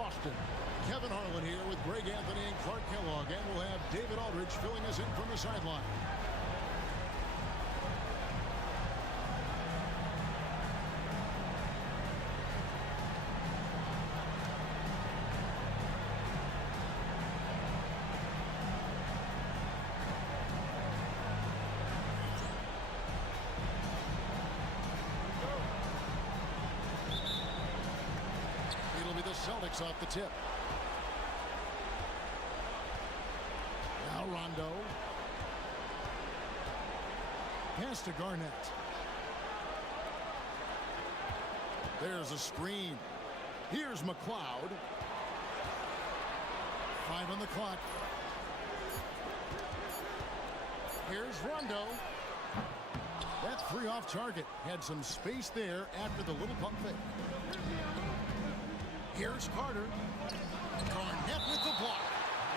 Boston. Kevin Harlan here with Greg Anthony and Clark Kellogg, and we'll have David Aldridge filling us in from the sideline. It'll be the Celtics off the tip. Now Rondo. Pass to Garnett. There's a screen. Here's McLeod. 5 on the clock. Here's Rondo. That 3 off target. Had some space there after the little pump fake. Here's Carter. Garnett with the block.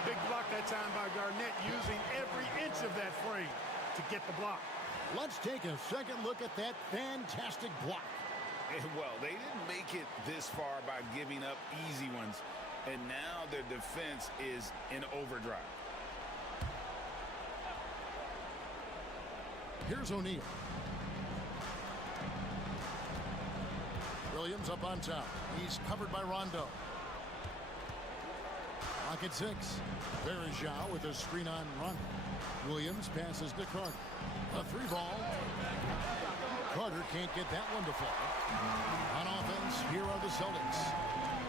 Big block that time by Garnett, using every inch of that frame to get the block. Let's take a second look at that fantastic block. Well, they didn't make it this far by giving up easy ones, and now their defense is in overdrive. Here's O'Neal. Williams up on top. He's covered by Rondo. Lock at 6. Verjao with a screen on Rondo. Williams passes to Carter. A 3 ball. Carter can't get that one to fall. On offense, here are the Celtics.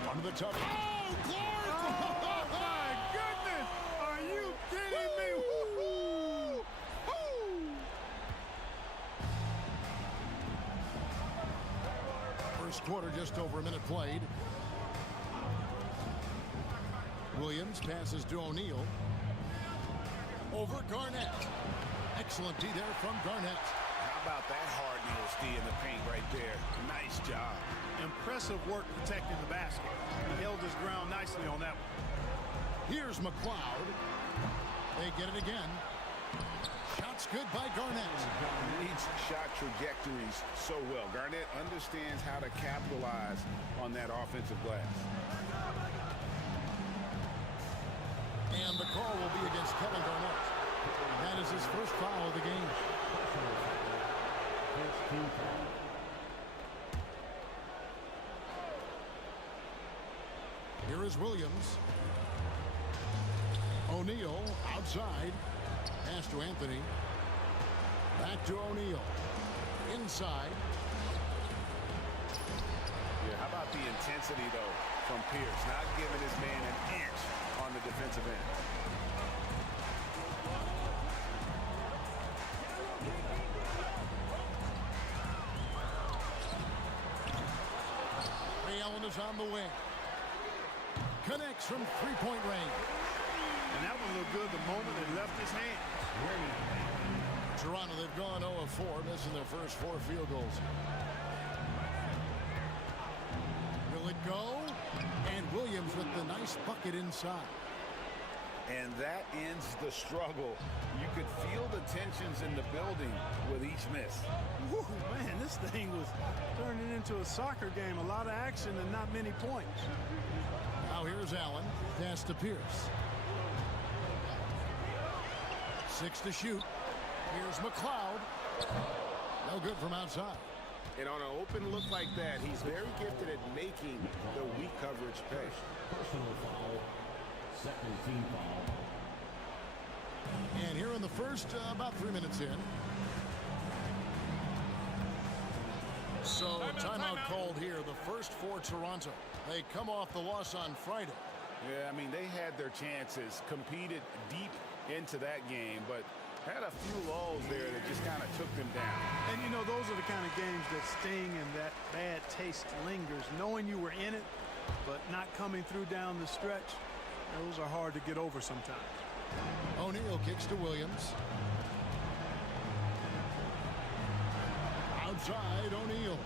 One of the tough. Oh, Clark! Oh, my goodness! Are you kidding me? Woo-hoo! First quarter, just over a minute played. Williams passes to O'Neal. Over Garnett. Excellent D there from Garnett. How about that hard-nosed D in the paint right there? Nice job. Impressive work protecting the basket. He held his ground nicely on that one. Here's McLeod. They get it again. Shots good by Garnett. Reads shot trajectories so well. Garnett understands how to capitalize on that offensive glass. And the call will be against Kevin Garnett. That is his first foul of the game. Here is Williams. O'Neal outside. Pass to Anthony. Back to O'Neal. Inside. Yeah, how about the intensity, though, from Pierce? Not giving his man an inch on the defensive end. Ray Allen is on the wing. Connects from three-point range. And that one looked good the moment it left his hand. Toronto, they've gone 0-4, missing their first 4 field goals. Will it go? And Williams with the nice bucket inside. And that ends the struggle. You could feel the tensions in the building with each miss. Woo, man, this thing was turning into a soccer game. A lot of action and not many points. Now here's Allen. Pass to Pierce. 6 to shoot. Here's McLeod. No good from outside. And on an open look like that, he's very gifted at making the weak coverage pay. Personal foul. Second team foul. And here in the first, about 3 minutes in. So timeout called here, the first for Toronto. They come off the loss on Friday. Yeah, I mean, they had their chances, competed deep into that game, but had a few lulls there that just kind of took them down. And, you know, those are the kind of games that sting and that bad taste lingers. Knowing you were in it, but not coming through down the stretch, those are hard to get over sometimes. O'Neal kicks to Williams. Outside, O'Neal.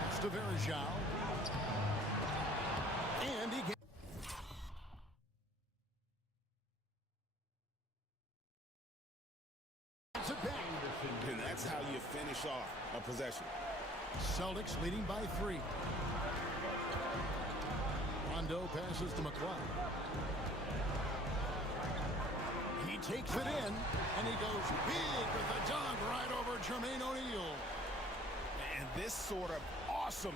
That's to Verjao. And he gets it back. And that's how you finish off a possession. Celtics leading by 3. Rondo passes to McCloud. He takes it in, and he goes big with the dunk right over Jermaine O'Neal. And this sort of awesome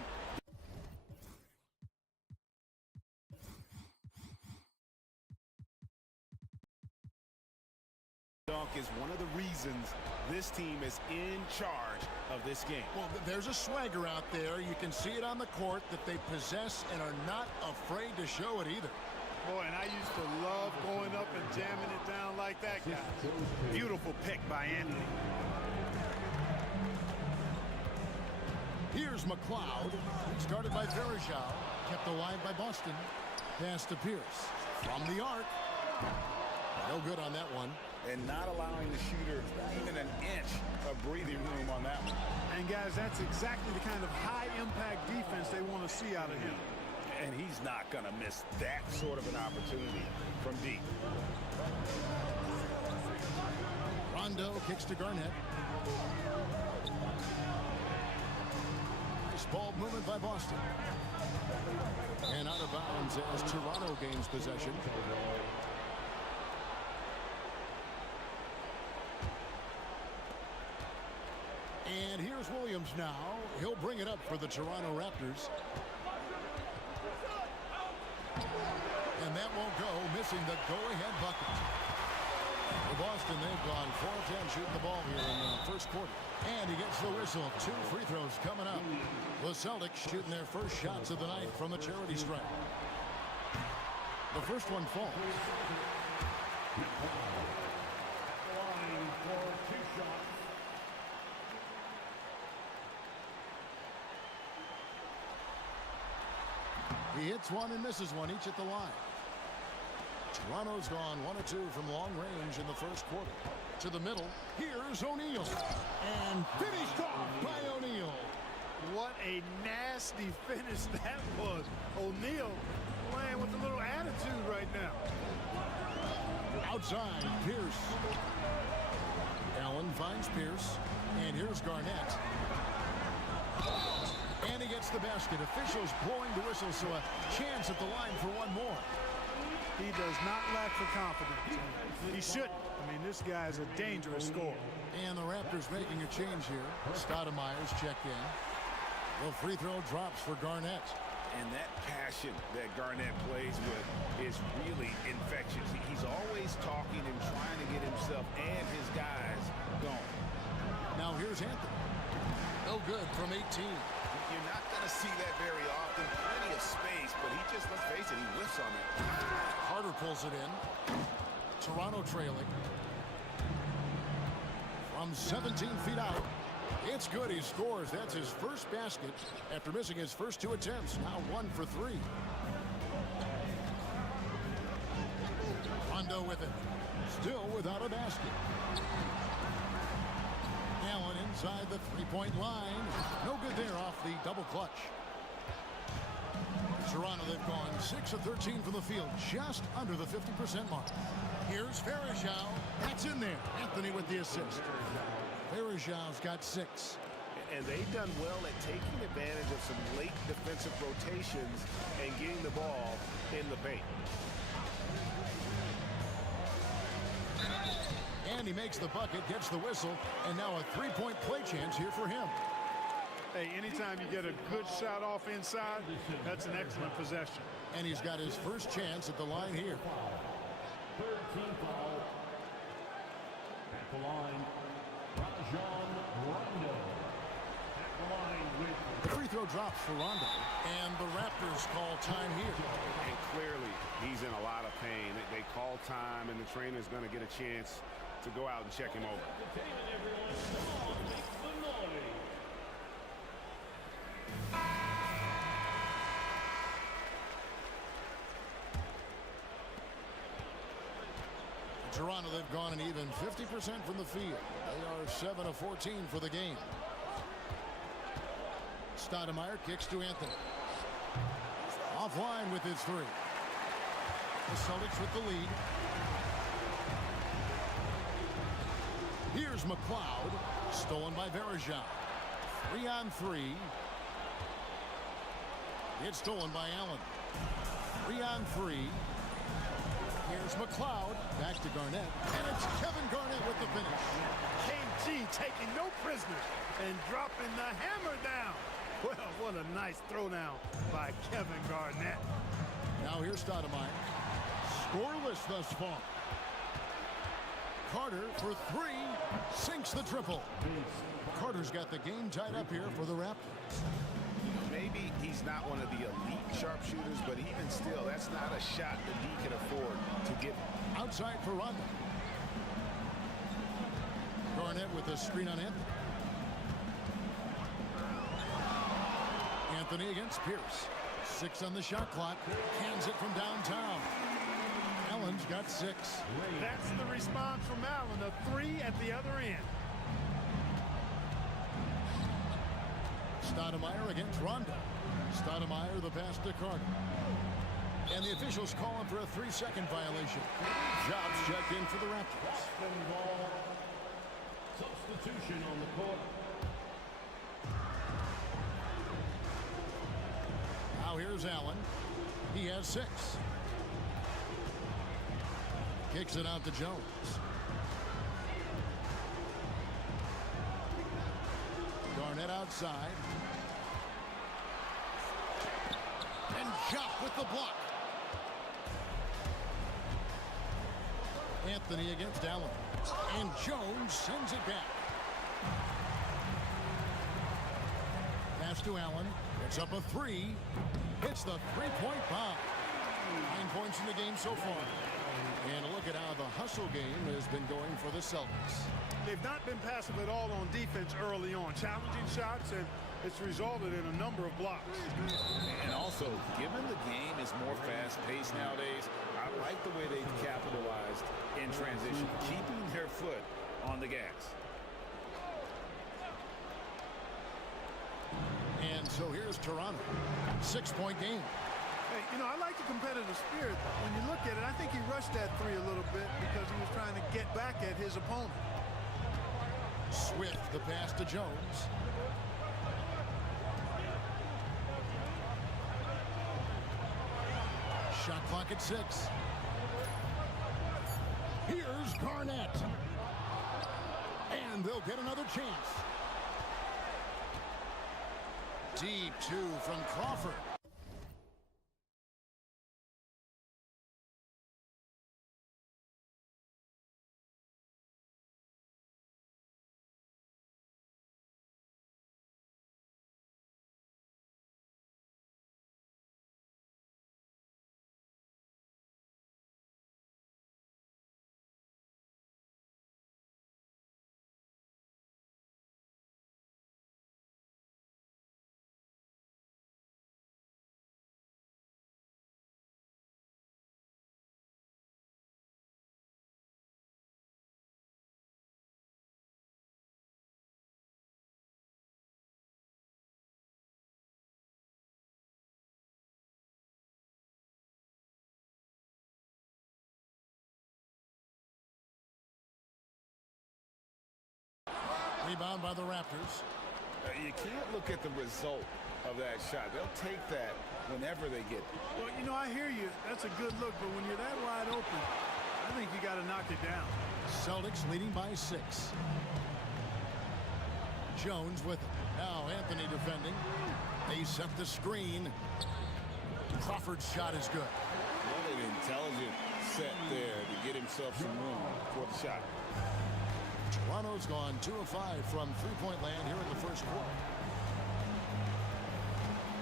dunk is one of the reasons this team is in charge of this game. Well, there's a swagger out there. You can see it on the court that they possess and are not afraid to show it either. Boy, and I used to love going up and jamming it down like that guy. Beautiful pick by Anthony. Here's McCloud. Started by Verjao. Kept alive by Boston. Pass to Pierce. From the arc. No good on that one. And not allowing the shooter even an inch of breathing room on that one. And guys, that's exactly the kind of high-impact defense they want to see out of him. And he's not going to miss that sort of an opportunity from deep. Rondo kicks to Garnett. Nice ball movement by Boston. And out of bounds as Toronto gains possession. And here's Williams now. He'll bring it up for the Toronto Raptors. And that won't go, missing the go-ahead bucket. For Boston, they've gone 4 of 10 shooting the ball here in the first quarter. And he gets the whistle. 2 free throws coming up. The Celtics shooting their first shots of the night from the charity stripe. The first one falls. Line for 2 shots. He hits one and misses one, each at the line. Toronto's gone 1 of 2 from long range in the first quarter. To the middle, here's O'Neal. And finished off by O'Neal. What a nasty finish that was. O'Neal playing with a little attitude right now. Outside, Pierce. Allen finds Pierce. And here's Garnett. And he gets the basket. Officials blowing the whistle, so a chance at the line for one more. He does not lack for confidence. He shouldn't. I mean, this guy is a dangerous scorer. And the Raptors making a change here. Stoudemire's checked in. The free throw drops for Garnett. And that passion that Garnett plays with is really infectious. He's always talking and trying to get himself and his guys going. Now here's Anthony. No good from 18. You're not going to see that very often. Plenty of space, but he just, let's face it, he whiffs on it. Carter pulls it in. Toronto trailing. From 17 feet out. It's good. He scores. That's his first basket after missing his first 2 attempts. Now 1 for 3. Rondo with it. Still without a basket. Allen inside the three-point line. No good there off the double clutch. Toronto, they've gone 6 of 13 from the field, just under the 50% mark. Here's Verjao. That's in there. Anthony with the assist. Verjao's got 6. And they've done well at taking advantage of some late defensive rotations and getting the ball in the paint. And he makes the bucket, gets the whistle, and now a three-point play chance here for him. Hey, anytime you get a good shot off inside, that's an excellent possession. And he's got his first chance at the line here. Third team foul. At the line, Rajon Rondo. At the line with The free throw drops for Rondo. And the Raptors call time here. And clearly, he's in a lot of pain. They call time, and the trainer's going to get a chance to go out and check him over. entertainment, everyone. Come on, make some noise. Toronto, they've gone an even 50% from the field. They are 7 of 14 for the game. Stoudemire kicks to Anthony. Offline with his 3. The Celtics with the lead. Here's McCloud. Stolen by Verjao. 3-on-3. It's stolen by Allen. 3-on-3. Here's McLeod. Back to Garnett. And it's Kevin Garnett with the finish. KG taking no prisoners and dropping the hammer down. Well, what a nice throwdown by Kevin Garnett. Now here's Stoudemire. Scoreless thus far. Carter for three. Sinks the triple. Carter's got the game tied up here for the Raptors. Maybe he's not one of the elite sharpshooters, but even still, that's not a shot that he can afford to give. Outside for Rondo. Garnett with a screen on Anthony. Anthony against Pierce. 6 on the shot clock. Cans it from downtown. Allen's got 6. That's the response from Allen. A 3 at the other end. Stoudemire against Rondo. Stoudemire the pass to Carter. And the officials calling for a 3-second violation. Jobs checked in for the Raptors. Substitution on the court. Now here's Allen. He has 6. Kicks it out to Jones. Garnett outside. And Jock with the block. Anthony against Allen. And Jones sends it back. Pass to Allen. It's up a 3. It's the 3-point bomb. 9 points in the game so far. And a look at how the hustle game has been going for the Celtics. They've not been passive at all on defense early on. Challenging shots, and it's resulted in a number of blocks. And also, given the game is more fast-paced nowadays, I like the way they've capitalized in transition, keeping their foot on the gas. And so here's Toronto. 6-point game. Hey, you know, I like the competitive spirit. When you look at it, I think he rushed that 3 a little bit because he was trying to get back at his opponent. Swift the pass to Jones. Shot clock at 6. Here's Garnett. And they'll get another chance. Deep 2 from Crawford. Rebound by the Raptors. You can't look at the result of that shot. They'll take that whenever they get it. Well, you know, I hear you. That's a good look, but when you're that wide open, I think you got to knock it down. Celtics leading by 6. Jones with it. Now Anthony defending. They set the screen. Crawford's shot is good. What an intelligent set there to get himself some room for the shot. Toronto's gone 2 of 5 from 3-point land here in the first quarter.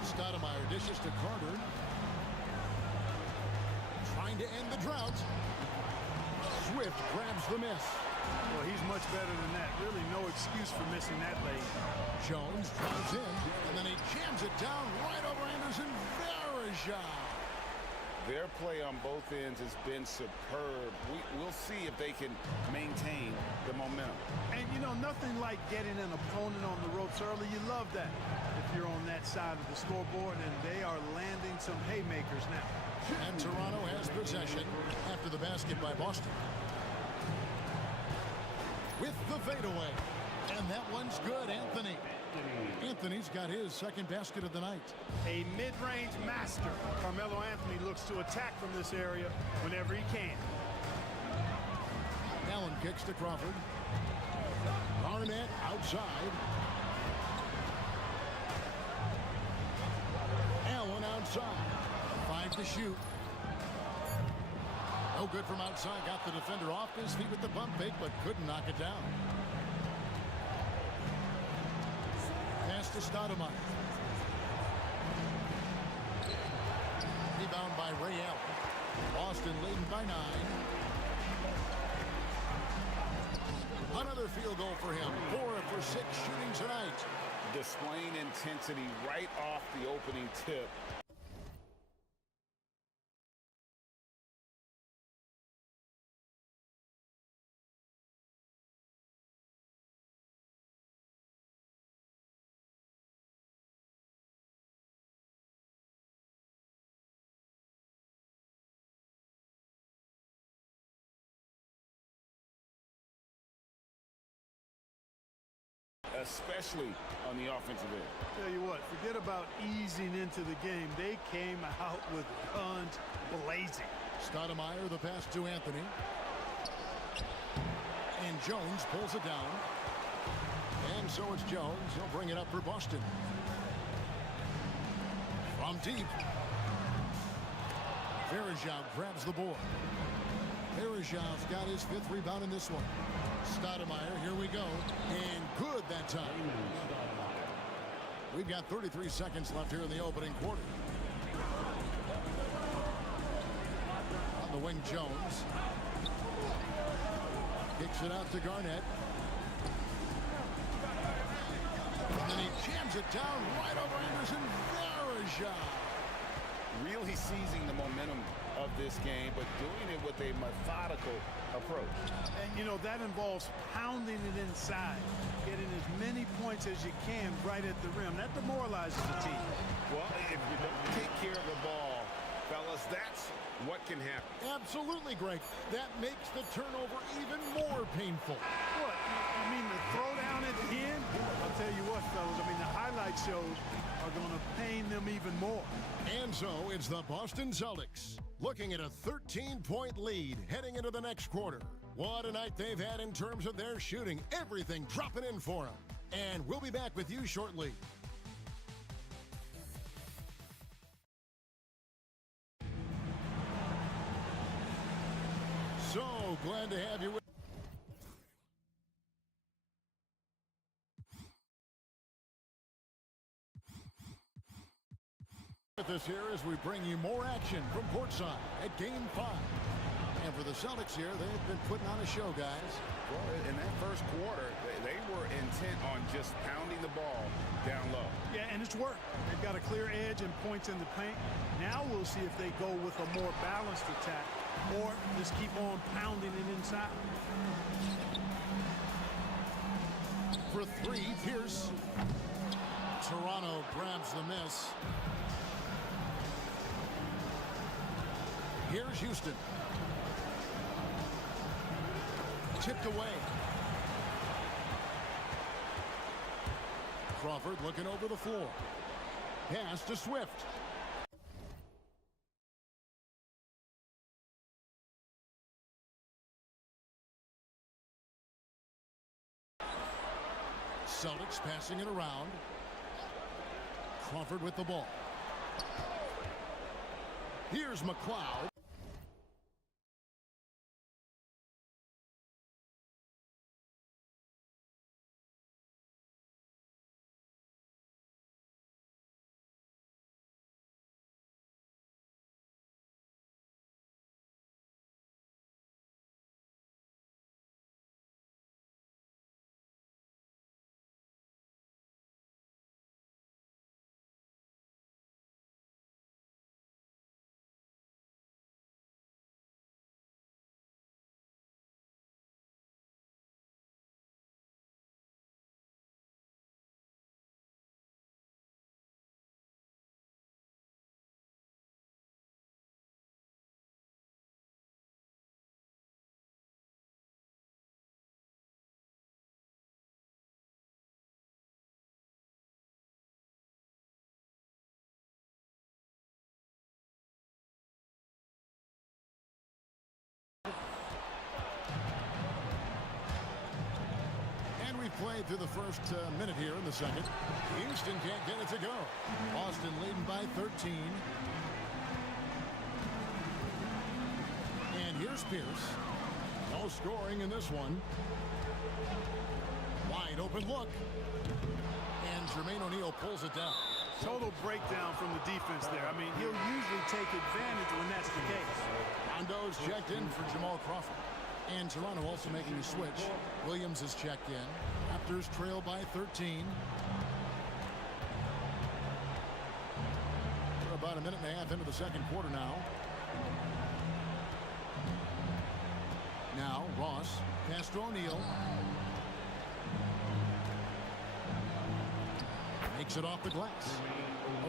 Stoudemire dishes to Carter. Trying to end the drought. Swift grabs the miss. Well, he's much better than that. Really no excuse for missing that lane. Jones drives in, and then he jams it down right over Anderson. Varejao. Their play on both ends has been superb. We'll see if they can maintain the momentum. And, you know, nothing like getting an opponent on the ropes early. You love that if you're on that side of the scoreboard, and they are landing some haymakers now. And Toronto has possession after the basket by Boston. With the fadeaway. And that one's good, Anthony. Anthony's got his second basket of the night. A mid-range master. Carmelo Anthony looks to attack from this area whenever he can. Allen kicks to Crawford. Garnett outside. Allen outside. 5 to shoot. No good from outside. Got the defender off his feet with the pump fake, but couldn't knock it down. Pass to Stoudemire. Rebound by Ray Allen. Boston leading by 9. Another field goal for him. 4 for 6 shooting tonight. Displaying intensity right off the opening tip. Especially on the offensive end. Tell you what, forget about easing into the game. They came out with guns blazing. Stoudemire, the pass to Anthony. And Jones pulls it down. And so it's Jones. He'll bring it up for Boston. From deep. Verejao grabs the board. Verejao's got his 5th rebound in this one. Stoudemire, here we go. And good that time. We've got 33 seconds left here in the opening quarter. On the wing, Jones. Kicks it out to Garnett. And then he jams it down right over Anderson. Verejao. Really seizing the momentum of this game, but doing it with a methodical approach. And, you know, that involves pounding it inside, getting as many points as you can right at the rim. That demoralizes the team. Well, if you don't take care of the ball, fellas, that's what can happen. Absolutely, Greg. That makes the turnover even more painful. What? You mean the throw down at the end? I'll tell you what, fellas. I mean, the highlight shows are going to pain them even more. And so it's the Boston Celtics looking at a 13-point lead heading into the next quarter. What a night they've had in terms of their shooting. Everything dropping in for them. And we'll be back with you shortly. So glad to have you with us here as we bring you more action from courtside at Game 5. And for the Celtics here, they've been putting on a show, guys. Well, in that first quarter, they were intent on just pounding the ball down low. Yeah, and it's worked. They've got a clear edge and points in the paint. Now we'll see if they go with a more balanced attack or just keep on pounding it inside. For 3, Pierce. Toronto grabs the miss. Here's Houston. Tipped away. Crawford looking over the floor. Pass to Swift. Celtics passing it around. Crawford with the ball. Here's McLeod. play through the first minute here in the second. Houston can't get it to go. Boston leading by 13. And here's Pierce. No scoring in this one. Wide open look. And Jermaine O'Neal pulls it down. Total breakdown from the defense there. I mean, he'll usually take advantage when that's the case. Rondo's checked in for Jamal Crawford. And Toronto also making a switch. Williams is checked in. Raptors trail by 13. We're about a minute and a half into the second quarter now. Now Ross, pass to O'Neal. Makes it off the glass.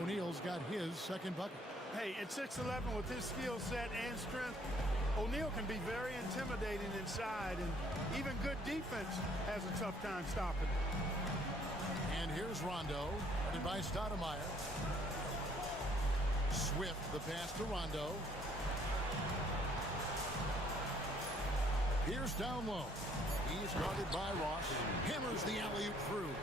O'Neal's got his second bucket. Hey, at 6'11" with his skill set and strength, O'Neal can be very intimidating inside, and even good defense has a tough time stopping. And here's Rondo, headed by Stoudemire. Swift, the pass to Rondo. Here's down low. He's guarded by Ross. Hammers the alley-oop through.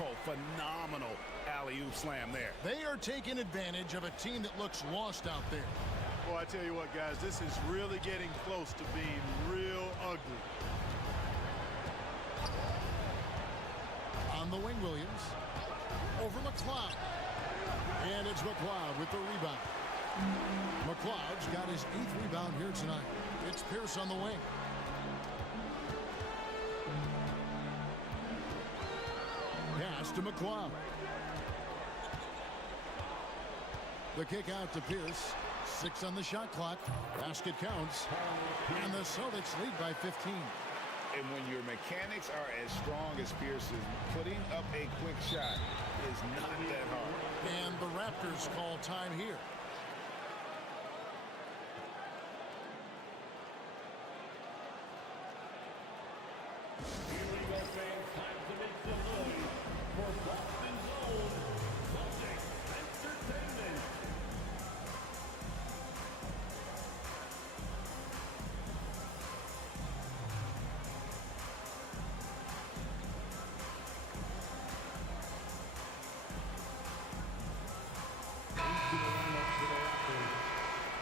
Oh, phenomenal alley-oop slam there. They are taking advantage of a team that looks lost out there. Well, I tell you what, guys, this is really getting close to being real ugly. On the wing, Williams. Over McLeod. And it's McLeod with the rebound. McLeod's got his 8th rebound here tonight. It's Pierce on the wing. Pass to McLeod. The kick out to Pierce. 6 on the shot clock. Basket counts. And the Celtics lead by 15. And when your mechanics are as strong as Pierce's, putting up a quick shot is not that hard. And the Raptors call time here. Here we go, fans. Time to make some noise for Boston's own Celtics Entertainment.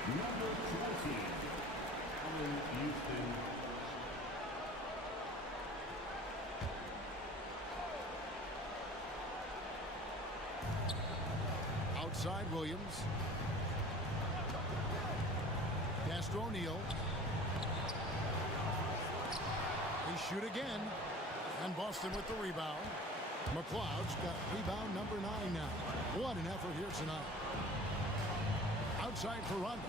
Number 20, Allen Houston. Outside Williams. Pass to O'Neal. They shoot again. And Boston with the rebound. McLeod's got rebound number 9 now. What an effort here tonight. Outside for Rondo.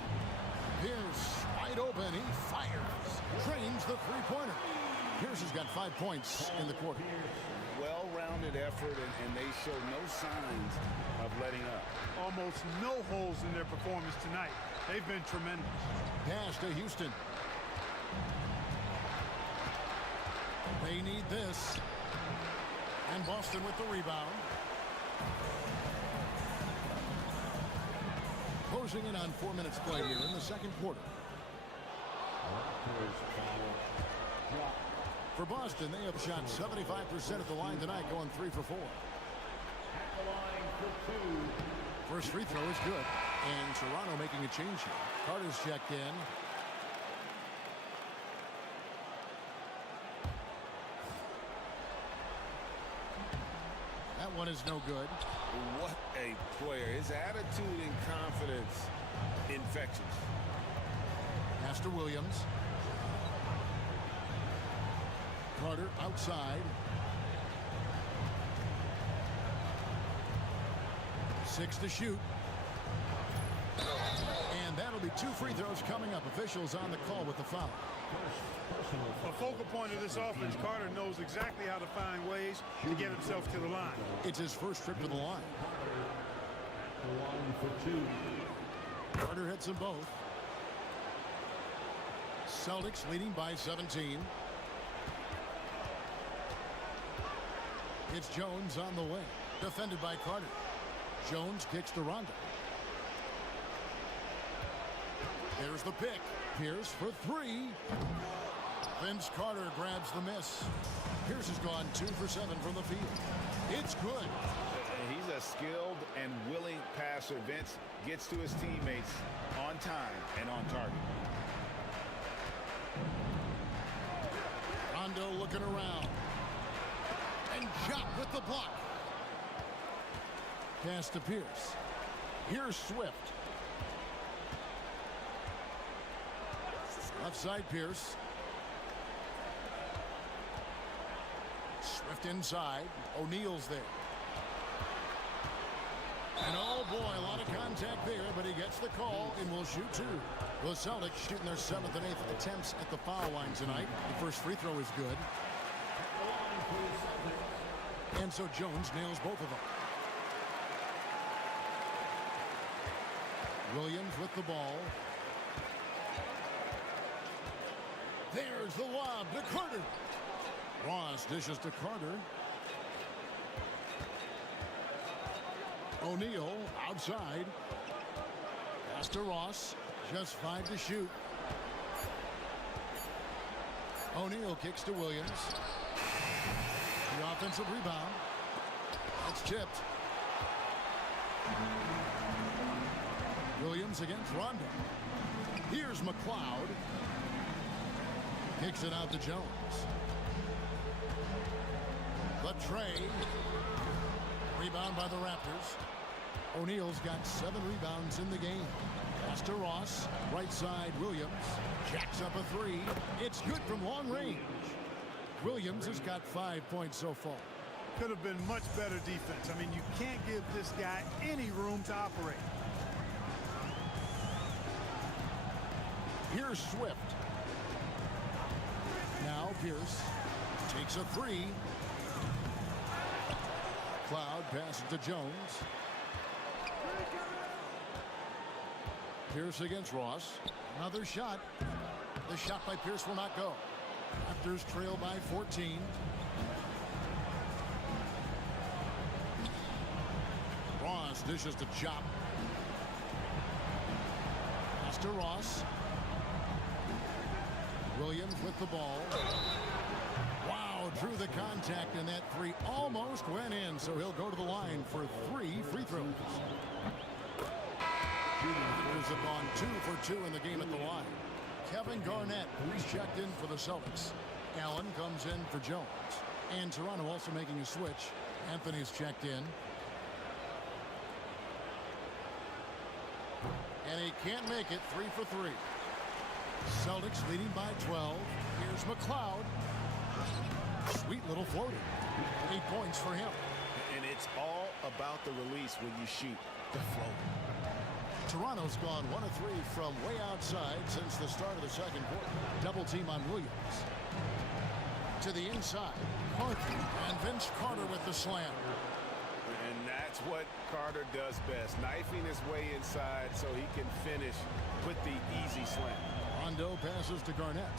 Pierce wide open. He fires. Trains the three-pointer. Pierce has got 5 points in the quarter. Well-rounded effort, and they show no signs of letting up. Almost no holes in their performance tonight. They've been tremendous. Pass to Houston. They need this. And Boston with the rebound. Closing in on 4 minutes play here in the second quarter. For Boston, they have shot 75% at the line tonight, going 3 for 4. At the line for 2. First free throw is good. And Toronto making a change here. Carter's checked in. That one is no good. What a player. His attitude and confidence infectious. Pass to Williams. Carter outside. 6 to shoot. And that'll be 2 free throws coming up. Officials on the call with the foul. A focal point of this offense, Carter knows exactly how to find ways to get himself to the line. It's his first trip to the line. The line for 2. Carter hits them both. Celtics leading by 17. It's Jones on the way. Defended by Carter. Jones kicks to Rondo. There's the pick. Pierce for 3. Vince Carter grabs the miss. Pierce has gone 2 for 7 from the field. It's good. He's a skilled and willing passer. Vince gets to his teammates on time and on target. Rondo looking around. And Jock with the block. Pass to Pierce. Here's Swift. Left side Pierce. Swift inside. O'Neal's there. And oh boy, a lot of contact there, but he gets the call and will shoot 2. The Celtics shooting their 7th and 8th attempts at the foul line tonight. The first free throw is good. And so Jones nails both of them. Williams with the ball. There's the lob to Carter. Ross dishes to Carter. O'Neal outside. Pass to Ross. Just 5 to shoot. O'Neal kicks to Williams. The offensive rebound. It's chipped. Williams against Rondo. Here's McLeod. Kicks it out to Jones. The tray. Rebound by the Raptors. O'Neal's got 7 rebounds in the game. Pass to Ross. Right side, Williams. Jacks up a 3. It's good from long range. Williams has got 5 points so far. Could have been much better defense. I mean, you can't give this guy any room to operate. Here's Swift. Now Pierce takes a 3. Cloud passes to Jones. Pierce against Ross. Another shot. The shot by Pierce will not go. Raptors trail by 14. Ross dishes to Chop. Pass to Ross. Williams with the ball. Wow, drew the contact, and that 3 almost went in, so he'll go to the line for 3 free throws. Raptors have gone 2 for 2 in the game at the line. Kevin Garnett, who's checked in for the Celtics. Allen comes in for Jones. And Toronto also making a switch. Anthony's checked in. And he can't make it. 3 for 3. Celtics leading by 12. Here's McLeod. Sweet little floater. 8 points for him. And it's all about the release when you shoot the float. Toronto's gone 1 of 3 from way outside since the start of the second quarter. Double team on Williams. To the inside. Carter. And Vince Carter with the slam. And that's what Carter does best. Knifing his way inside so he can finish with the easy slam. Rondo passes to Garnett.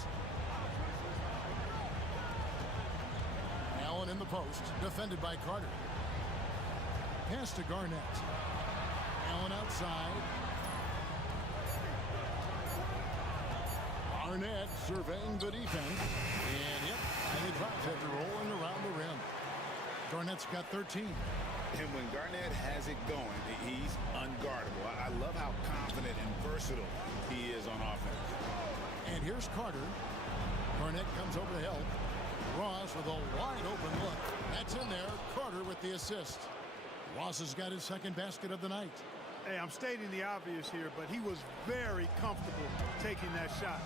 Allen in the post. Defended by Carter. Pass to Garnett. Allen outside. Garnett surveying the defense. And yep, and he drops after rolling around the rim. Garnett's got 13. And when Garnett has it going, he's unguardable. I love how confident and versatile he is on offense. And here's Carter. Garnett comes over to help. Ross with a wide open look. That's in there. Carter with the assist. Ross has got his second basket of the night. Hey, I'm stating the obvious here, but he was very comfortable taking that shot.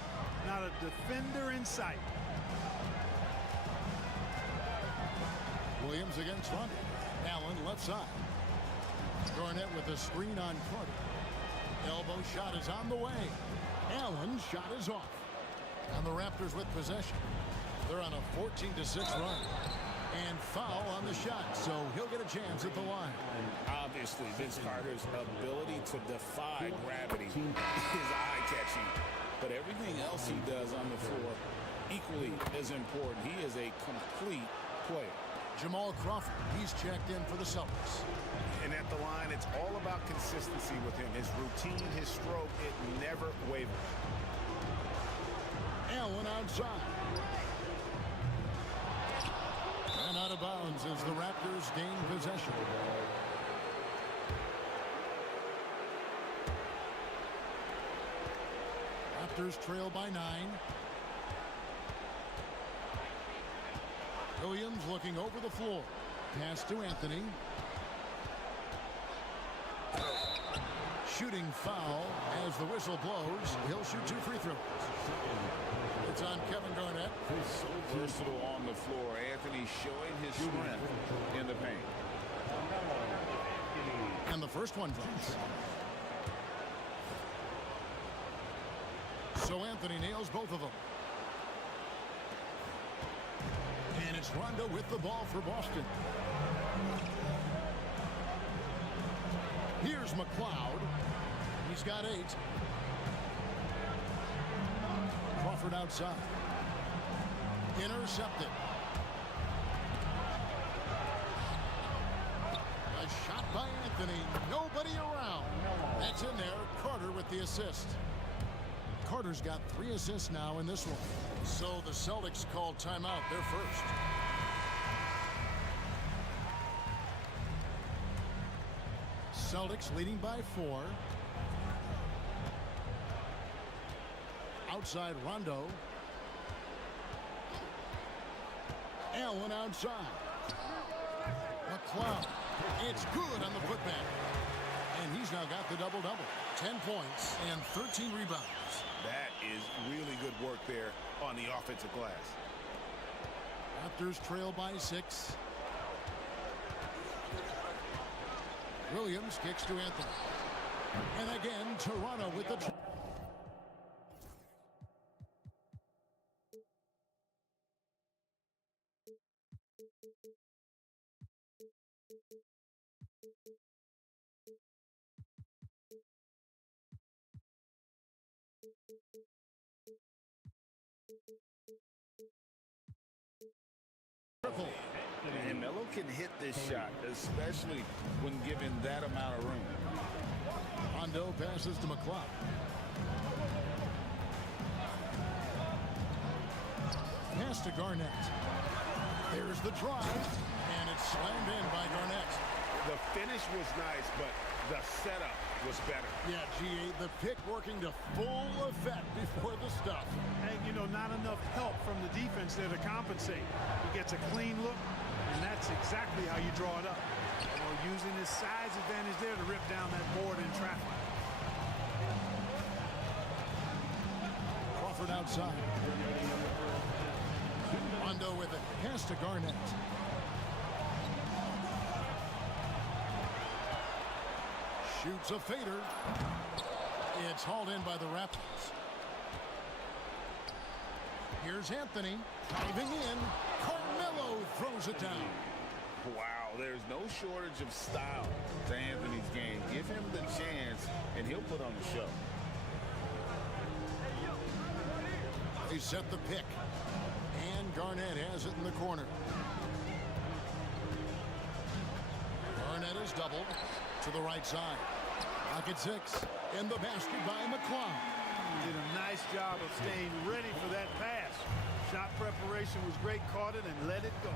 Not a defender in sight. Williams against Rondo. Allen left side. Garnett with a screen on Carter. Elbow shot is on the way. Allen's shot is off. And the Raptors with possession. They're on a 14-6 run. And foul on the shot, so he'll get a chance at the line. Obviously, Vince Carter's ability to defy gravity is eye-catching. But everything else he does on the floor equally as important. He is a complete player. Jamal Crawford, he's checked in for the Celtics. And at the line, it's all about consistency with him. His routine, his stroke, it never wavers. Allen outside. out of bounds as the Raptors gain possession. Raptors trail by 9. Williams looking over the floor. Pass to Anthony. Shooting foul as the whistle blows. He'll shoot 2 free throws. It's on Kevin Garnett. So versatile on the floor. Anthony showing his strength in the paint. And the first one drops. So Anthony nails both of them. And it's Rondo with the ball for Boston. Here's McLeod. He's got 8. Crawford outside. Intercepted. A shot by Anthony. Nobody around. That's in there. Carter with the assist. Carter's got 3 assists now in this one. So the Celtics called timeout. They're first. Celtics leading by 4. Outside Rondo. Allen outside. McLeod. It's good on the putback. And he's now got the double-double. 10 points and 13 rebounds. That is really good work there on the offensive glass. Raptors trail by 6. Williams kicks to Anthony. And again, Toronto with the... triple. And Melo can hit this shot, especially when given that amount of room. Rondo passes to McLeod. Pass to Garnett. There's the drive, and it's slammed in by Garnett. The finish was nice, but the setup was better. Yeah, G.A., the pick working to full effect before the stuff. And, you know, not enough help from the defense there to compensate. He gets a clean look, and that's exactly how you draw it up. You know, using his size advantage there to rip down that board in traffic. Crawford outside. Rondo with it. Pass to Garnett. Shoots a fader. It's hauled in by the Raptors. Here's Anthony diving in. Carmelo throws it down. Wow, there's no shortage of style to Anthony's game. Give him the chance, and he'll put on the show. They set the pick. And Garnett has it in the corner. Garnett is doubled to the right side. Pocket 6. In the basket by McLeod. Did a nice job of staying ready for that pass. Shot preparation was great. Caught it and let it go.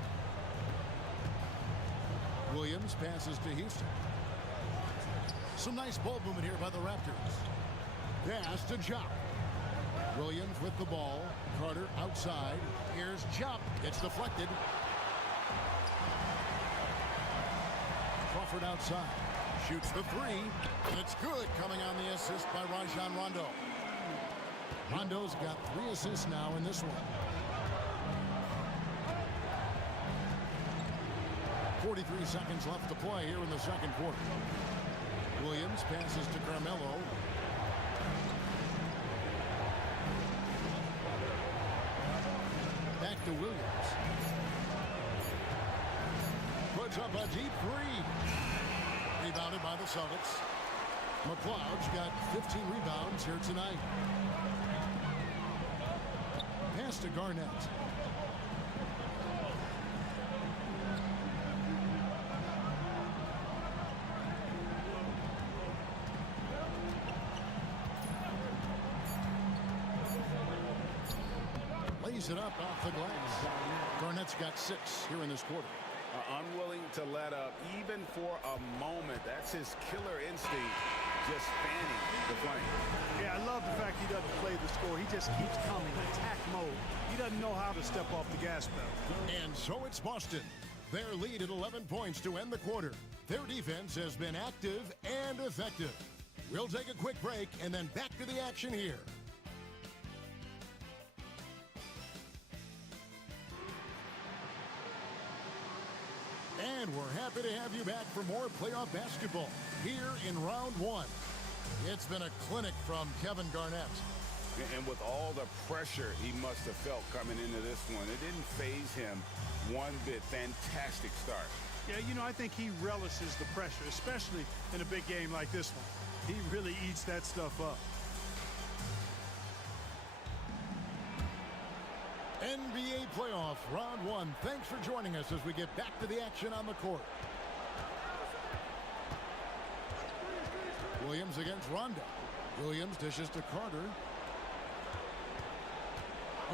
Williams passes to Houston. Some nice ball movement here by the Raptors. Pass to Jock. Williams with the ball. Carter outside. Here's Jock. It's deflected. Crawford outside. Shoots the 3. And it's good, coming on the assist by Rajon Rondo. Rondo's got 3 assists now in this one. 43 seconds left to play here in the second quarter. Williams passes to Carmelo. Back to Williams. Puts up a deep 3. Rebounded by the Celtics. McLeod's got 15 rebounds here tonight. Pass to Garnett. Lays it up off the glass. Garnett's got 6 here in this quarter. unwilling to let up even for a moment. That's his killer instinct, just fanning the flame. Yeah, I love the fact he doesn't play the score. He just keeps coming, attack mode. He doesn't know how to step off the gas pedal. And so it's Boston. Their lead at 11 points to end the quarter. Their defense has been active and effective. We'll take a quick break and then back to the action here. And we're happy to have you back for more playoff basketball here in round one. It's been a clinic from Kevin Garnett. And with all the pressure he must have felt coming into this one, it didn't faze him one bit. Fantastic start. Yeah, you know, I think he relishes the pressure, especially in a big game like this one. He really eats that stuff up. NBA playoff round one. Thanks for joining us as we get back to the action on the court. Williams against Rondo. Williams dishes to Carter.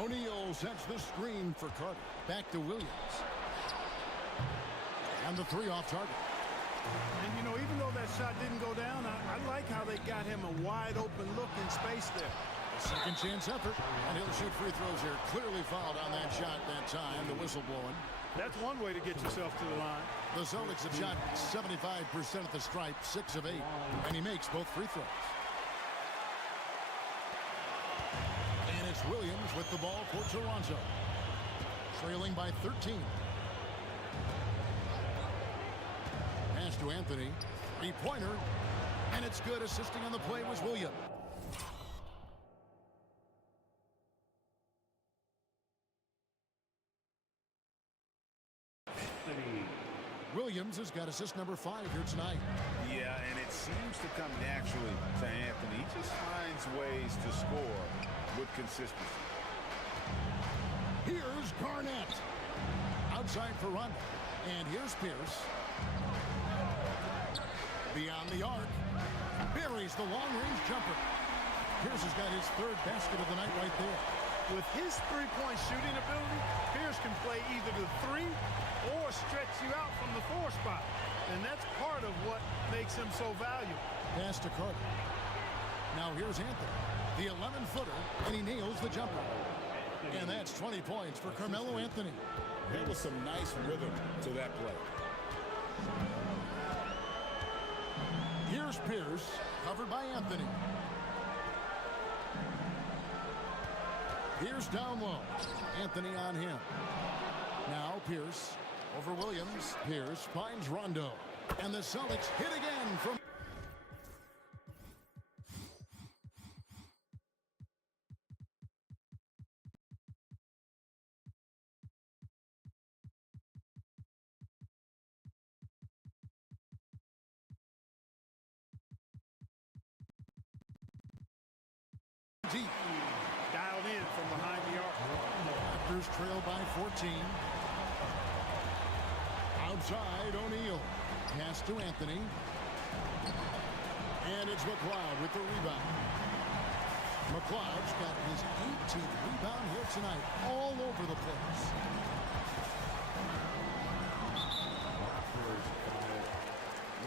O'Neal sets the screen for Carter. Back to Williams. And the three off target. And, you know, even though that shot didn't go down, I like how they got him a wide open look in space there. Second chance effort. And he'll shoot free throws here. Clearly fouled on that shot that time. The whistle blowing. That's one way to get yourself to the line. The Celtics have shot 75% at the stripe, 6 of 8. And he makes both free throws. And it's Williams with the ball for Toronto. Trailing by 13. Pass to Anthony. Three-pointer. And it's good. Assisting on the play was Williams. Williams has got assist number 5 here tonight. Yeah, and it seems to come naturally to Anthony. He just finds ways to score with consistency. Here's Garnett. Outside for Rondo. And here's Pierce. Beyond the arc. Buries the long-range jumper. Pierce has got his third basket of the night right there. With his three-point shooting ability, Pierce can play either the 3 or stretch you out from the 4 spot. And that's part of what makes him so valuable. Pass to Carter. Now here's Anthony. The 11-footer, and he nails the jumper. And that's 20 points for Carmelo Anthony. There was some nice rhythm to that play. Here's Pierce, covered by Anthony. Here's down low. Anthony on him. Now Pierce over Williams. Pierce finds Rondo. And the Celtics hit again from... deep. Dialed in from behind the arc. Raptors trail by 14. Outside, O'Neal. Pass to Anthony. And it's McLeod with the rebound. McLeod's got his 18th rebound here tonight. All over the place.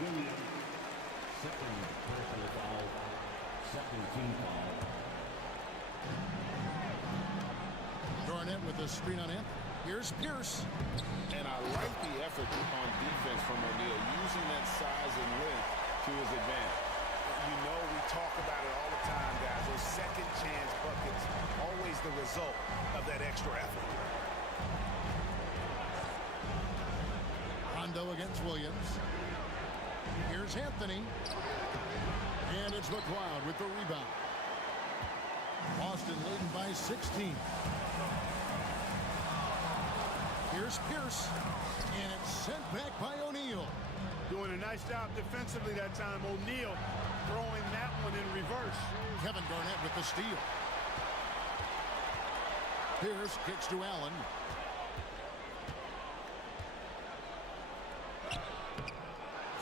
Williams, second personal foul, second team foul. Garnett with the screen on Anthony. Here's Pierce. And I like the effort on defense from O'Neal, using that size and length to his advantage. You know, we talk about it all the time, guys. Those second chance buckets, always the result of that extra effort. Rondo against Williams. Here's Anthony. And it's McLeod with the rebound. Boston leading by 16. Here's Pierce. And it's sent back by O'Neal. Doing a nice job defensively that time. O'Neal throwing that one in reverse. Kevin Garnett with the steal. Pierce kicks to Allen.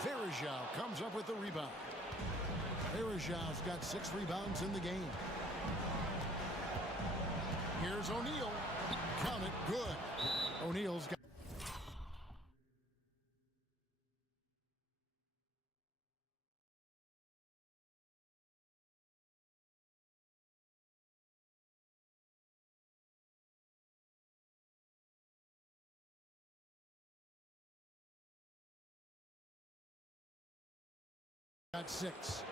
Verajao comes up with the rebound. Verajao's got 6 rebounds in the game. Here's O'Neal. Count it, good. O'Neal's got... Got 6.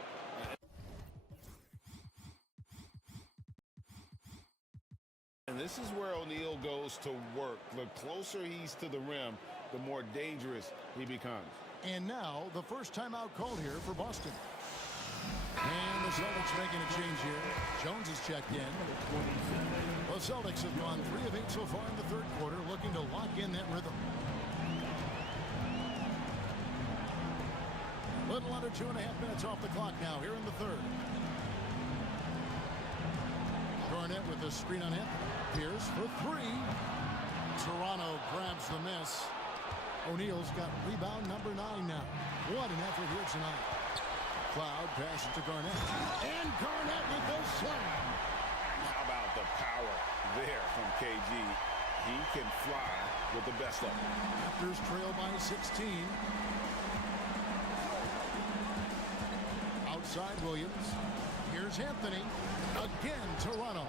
And this is where O'Neal goes to work. The closer he's to the rim, the more dangerous he becomes. And now the first timeout called here for Boston. And the Celtics making a change here. Jones is checked in. The Celtics have gone 3 of 8 so far in the third quarter, looking to lock in that rhythm. Little under 2.5 minutes off the clock now here in the third. Garnett with the screen on him. Pierce for 3. Toronto grabs the miss. O'Neal's got rebound number 9 now. What an effort here tonight. Cloud passes to Garnett. And Garnett with the slam. How about the power there from KG? He can fly with the best of them. Raptors trail by 16. Outside Williams. Here's Anthony. Again, Toronto.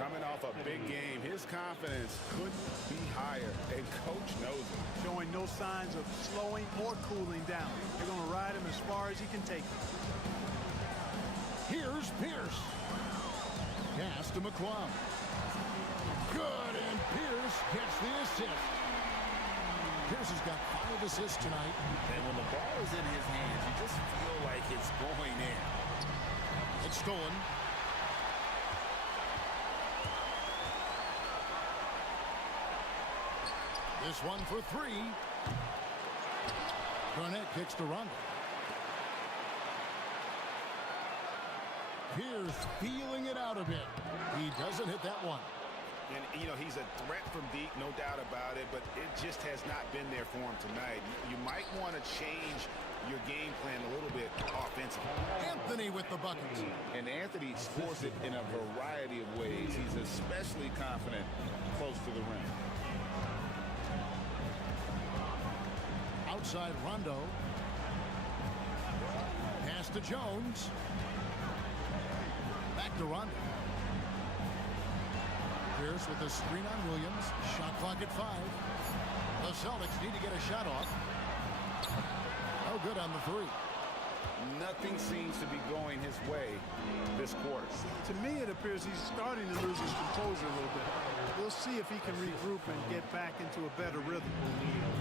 Coming off a big game, his confidence couldn't be higher, and coach knows it. Showing no signs of slowing or cooling down. They're going to ride him as far as he can take him. Here's Pierce. Pass to McClung. Good, and Pierce gets the assist. Pierce has got 5 assists tonight. And when the ball is in his hands, you just feel like it's going in. It's stolen. This one for 3. Garnett kicks to Rondo. Pierce feeling it out a bit. He doesn't hit that one. And, you know, he's a threat from deep, no doubt about it, but it just has not been there for him tonight. You might want to change your game plan a little bit offensively. Anthony with the bucket. And Anthony scores it in a variety of ways. He's especially confident close to the rim. Outside Rondo. Pass to Jones. Back to Rondo. Pierce with the screen on Williams. Shot clock at 5. The Celtics need to get a shot off. No good on the 3. Nothing seems to be going his way this quarter. To me, it appears he's starting to lose his composure a little bit. We'll see if he can regroup and get back into a better rhythm.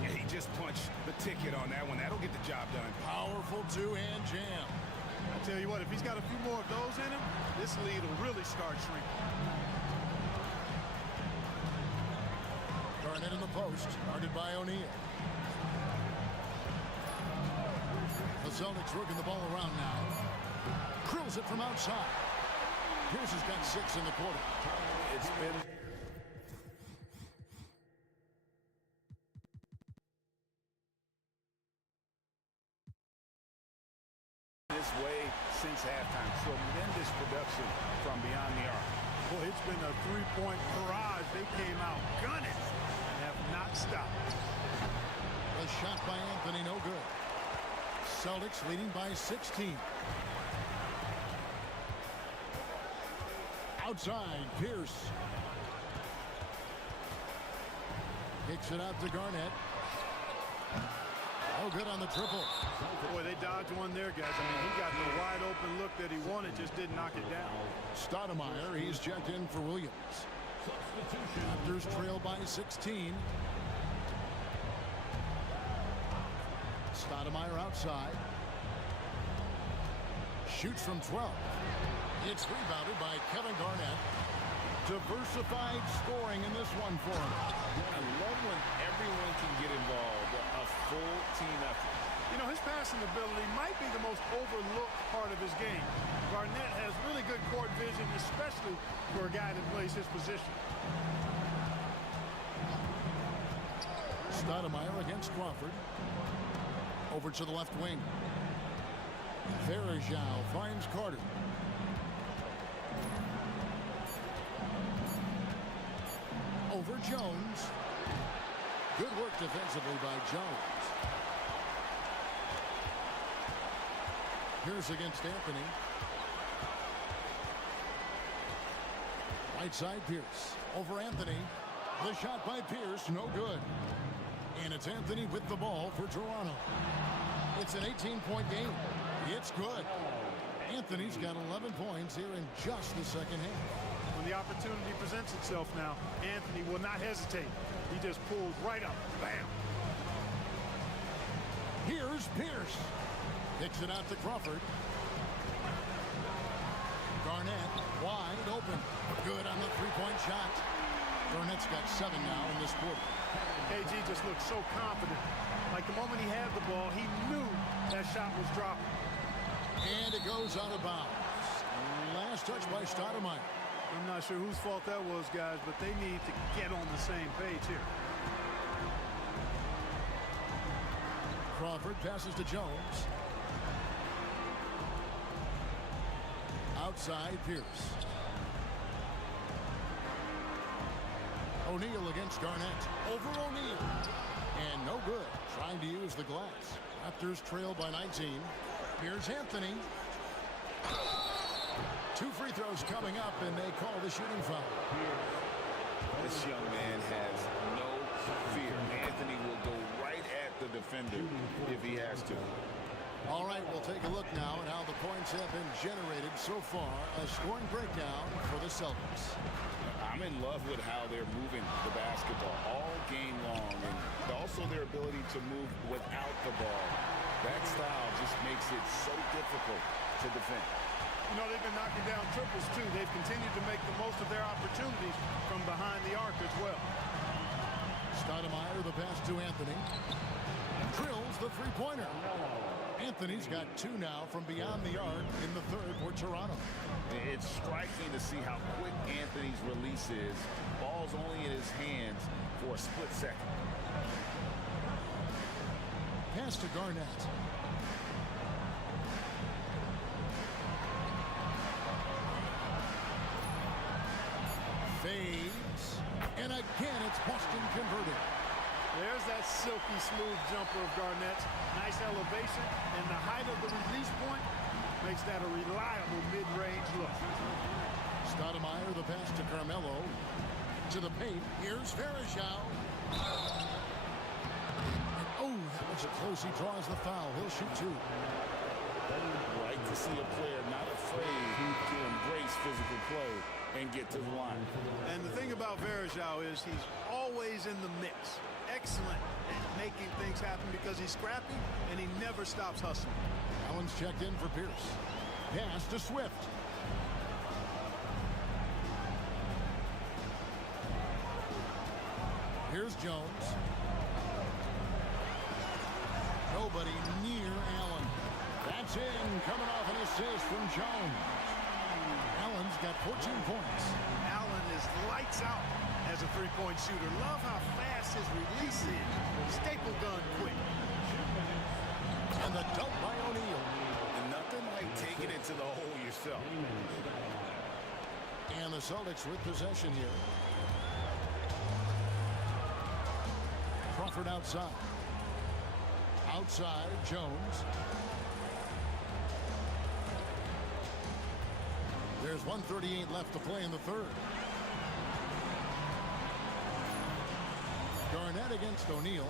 Yeah, he just punched the ticket on that one. That'll get the job done. Powerful 2-hand jam. I tell you what, if he's got a few more of those in him, this lead will really start shrinking. Garnett in the post, guarded by O'Neal. The Celtics working the ball around now. Krills it from outside. Pierce has got 6 in the quarter. It's been this way since halftime. Tremendous production from beyond the arc. Boy, it's been a 3-point barrage. They came out gunning and have not stopped. The shot by Anthony, no good. Celtics leading by 16. Outside, Pierce. Kicks it out to Garnett. Oh, good on the triple. Boy, they dodged one there, guys. I mean, he got the wide open look that he wanted, just didn't knock it down. Stoudemire, he's checked in for Williams. Raptors trail by 16. Stoudemire outside. Shoots from 12. It's rebounded by Kevin Garnett. Diversified scoring in this one for him. I love when everyone can get involved. A full team effort. You know, his passing ability might be the most overlooked part of his game. Garnett has really good court vision, especially for a guy that plays his position. Stoudemire against Crawford. Over to the left wing. Verajao finds Carter. Over Jones. Good work defensively by Jones. Pierce against Anthony. Right side Pierce. Over Anthony. The shot by Pierce, no good. And it's Anthony with the ball for Toronto. It's an 18-point game. It's good. Anthony's got 11 points here in just the second half. When the opportunity presents itself now, Anthony will not hesitate. He just pulls right up. Bam. Here's Pierce. Kicks it out to Crawford. Garnett wide open. Good on the three-point shot. Garnett's got 7 now in this quarter. KG just looked so confident. Like the moment he had the ball, he knew that shot was dropping. And it goes out of bounds. Last touch by Stoudemire. I'm not sure whose fault that was, guys, but they need to get on the same page here. Crawford passes to Jones. Outside Pierce. O'Neal against Garnett. Over O'Neal. And no good. Trying to use the glass. Raptors trail by 19. Here's Anthony. 2 free throws coming up, and they call the shooting foul. This young man has no fear. Anthony will go right at the defender if he has to. All right, we'll take a look now at how the points have been generated so far. A scoring breakdown for the Celtics. I'm in love with how they're moving the basketball all game long, and also their ability to move without the ball. That style just makes it so difficult to defend. You know, they've been knocking down triples, too. They've continued to make the most of their opportunities from behind the arc as well. Stoudemire, the pass to Anthony. Drills the three-pointer. Anthony's got 2 now from beyond the arc in the third for Toronto. It's striking to see how quick Anthony's release is. Ball's only in his hands for a split second. Pass to Garnett. Fades. And again, it's Boston converted. There's that silky smooth jumper of Garnett's. Nice elevation, and the height of the release point makes that a reliable mid-range look. Stoudemire, the pass to Carmelo. To the paint. Here's Verajao. Oh, that was close. He draws the foul. He'll shoot 2. Like to see a player not afraid to embrace physical play and get to the line. And the thing about Verajao is he's always in the mix. Excellent at making things happen because he's scrappy and he never stops hustling. Allen's checked in for Pierce. Pass to Swift. Here's Jones. Nobody near Allen. That's in. Coming off an assist from Jones. Allen's got 14 points. Allen is lights out as a three-point shooter. Love how fast his release is. Staple gun quick. And the dunk by O'Neal. And nothing like taking it to the hole yourself. And the Celtics with possession here. Crawford outside. Outside, Jones. There's 1:38 left to play in the third. Garnett against O'Neal.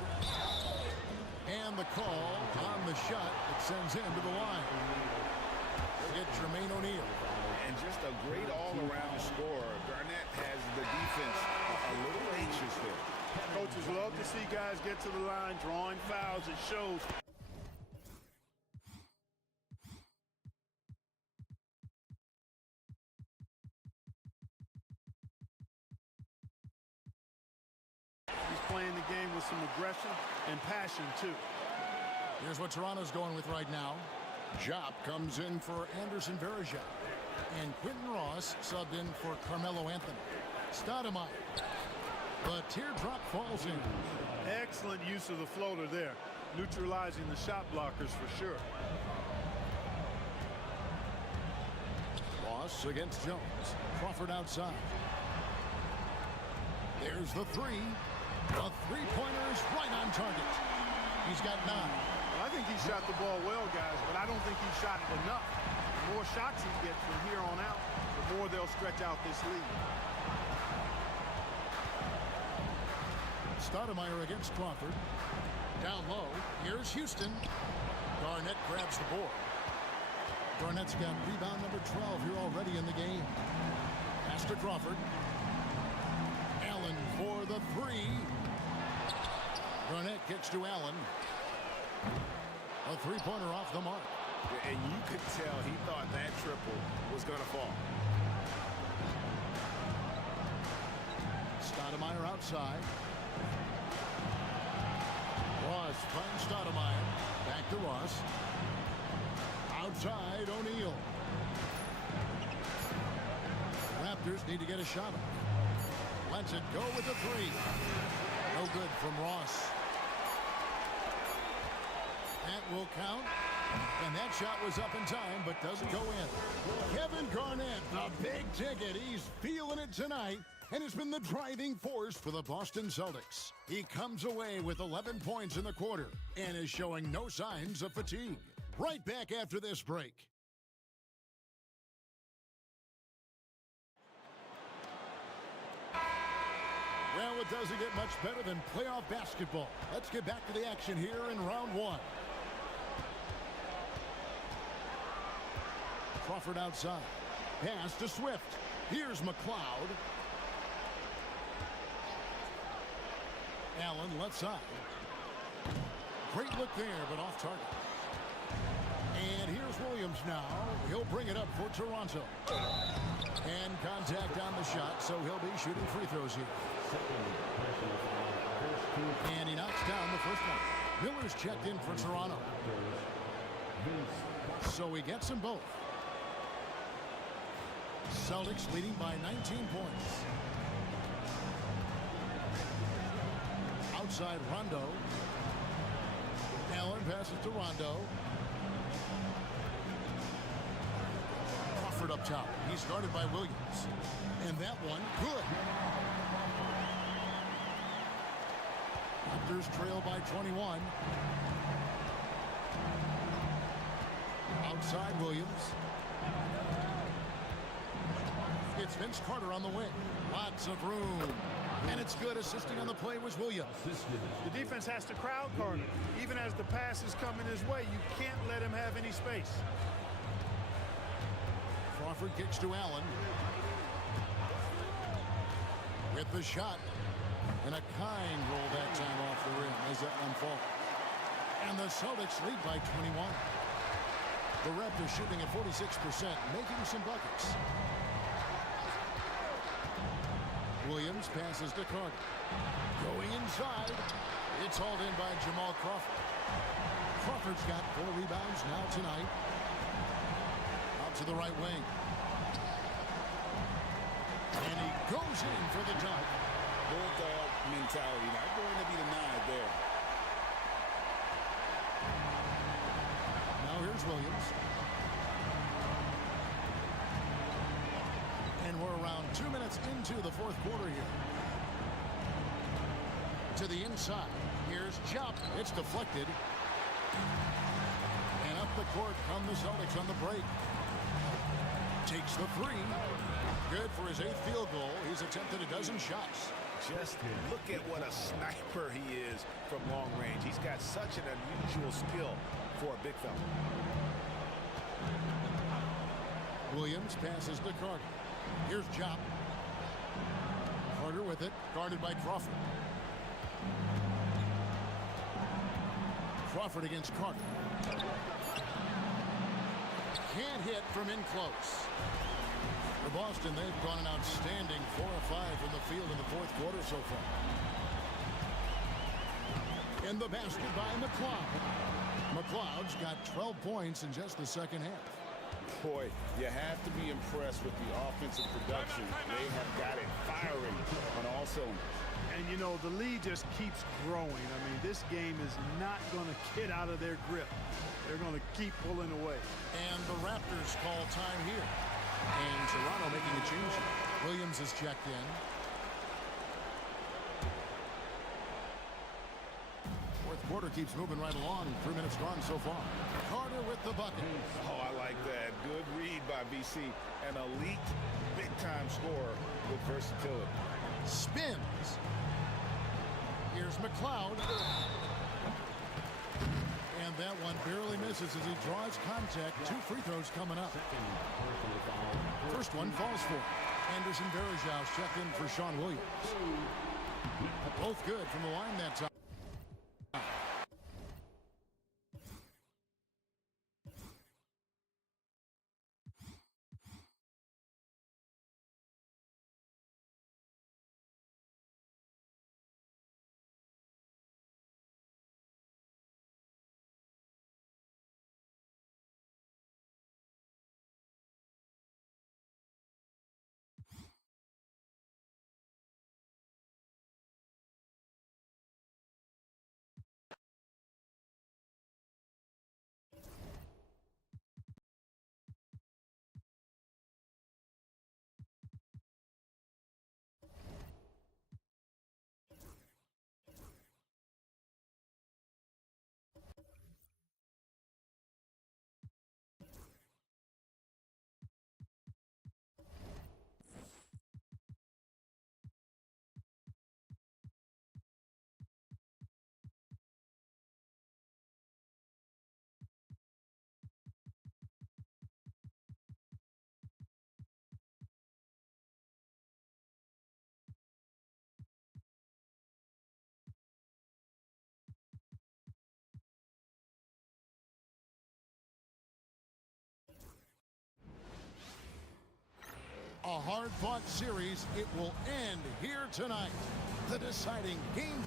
And the call on the shot that sends him to the line. They get Jermaine O'Neal. And just a great all-around scorer. Garnett has the defense a little anxious there. Coaches love to see guys get to the line, drawing fouls. It shows. He's playing the game with some aggression and passion, too. Here's what Toronto's going with right now. Jop comes in for Anderson Verajao. And Quentin Ross subbed in for Carmelo Anthony. Stoudemire. The teardrop falls in. Excellent use of the floater there, neutralizing the shot blockers for sure. Ross against Jones. Crawford outside. There's the 3. The three-pointer is right on target. He's got 9. Well, I think he shot the ball well, guys, but I don't think he shot it enough. The more shots he gets from here on out, the more they'll stretch out this lead. Stoudemire against Crawford. Down low. Here's Houston. Garnett grabs the board. Garnett's got rebound number 12 here already in the game. Pass to Crawford. Allen for the three. Garnett kicks to Allen. A three-pointer off the mark. And you could tell he thought that triple was going to fall. Stoudemire outside. Ross finds Stoudemire. Back to Ross. Outside, O'Neal. Raptors need to get a shot up. Lets it go with the three. No good from Ross. That will count. And that shot was up in time, but doesn't go in. Kevin Garnett, the big ticket. He's feeling it tonight and has been the driving force for the Boston Celtics. He comes away with 11 points in the quarter and is showing no signs of fatigue. Right back after this break. Well, it doesn't get much better than playoff basketball. Let's get back to the action here in round one. Crawford outside. Pass to Swift. Here's McLeod. Allen left side. Great look there, but off target. And here's Williams now. He'll bring it up for Toronto. And contact on the shot, so he'll be shooting free throws here. And he knocks down the first one. Miller's checked in for Toronto. So he gets them both. Celtics leading by 19 points. Outside Rondo. Allen passes to Rondo. Crawford up top. He's guarded by Williams. And that one, good. Raptors trail by 21. Outside Williams. It's Vince Carter on the wing. Lots of room. And it's good. Assisting on the play was Williams. The defense has to crowd Carter. Even as the pass is coming his way, you can't let him have any space. Crawford kicks to Allen. With the shot. And a kind roll that time off the rim as that one falls. And the Celtics lead by 21. The Raptors shooting at 46%, making some buckets. Williams passes to Carter. Going inside. It's hauled in by Jamal Crawford. Crawford's got 4 rebounds now tonight. Out to the right wing. And he goes in for the dunk. Bulldog mentality. Not going to be denied there. Now here's Williams. And we're around 2 minutes into the fourth quarter here. To the inside. Here's Chop. It's deflected. And up the court come the Celtics on the break. Takes the three. Good for his 8th field goal. He's attempted a dozen shots. Just look at what a sniper he is from long range. He's got such an unusual skill for a big fella. Williams passes to Carter. Here's Chop. Carter with it, guarded by Crawford. Crawford against Carter. Can't hit from in close. For Boston, they've gone an outstanding 4 of 5 from the field in the fourth quarter so far. In the basket by McLeod. McLeod's got 12 points in just the second half. Boy, you have to be impressed with the offensive production. They have got it firing on all cylinders. And, you know, the lead just keeps growing. I mean, this game is not going to get out of their grip. They're going to keep pulling away. And the Raptors call time here. And Toronto making a change. Williams is checked in. Fourth quarter keeps moving right along. 3 minutes gone so far. Carter with the bucket. Oh, I like that. Good read by BC. An elite big-time scorer with versatility. Spins. Here's McLeod. And And that one barely misses as he draws contact. 2 free throws coming up. First one falls for Anderson Varejao checked in for Sean Williams. Both good from the line that time. A hard-fought series. It will end here tonight. The deciding game.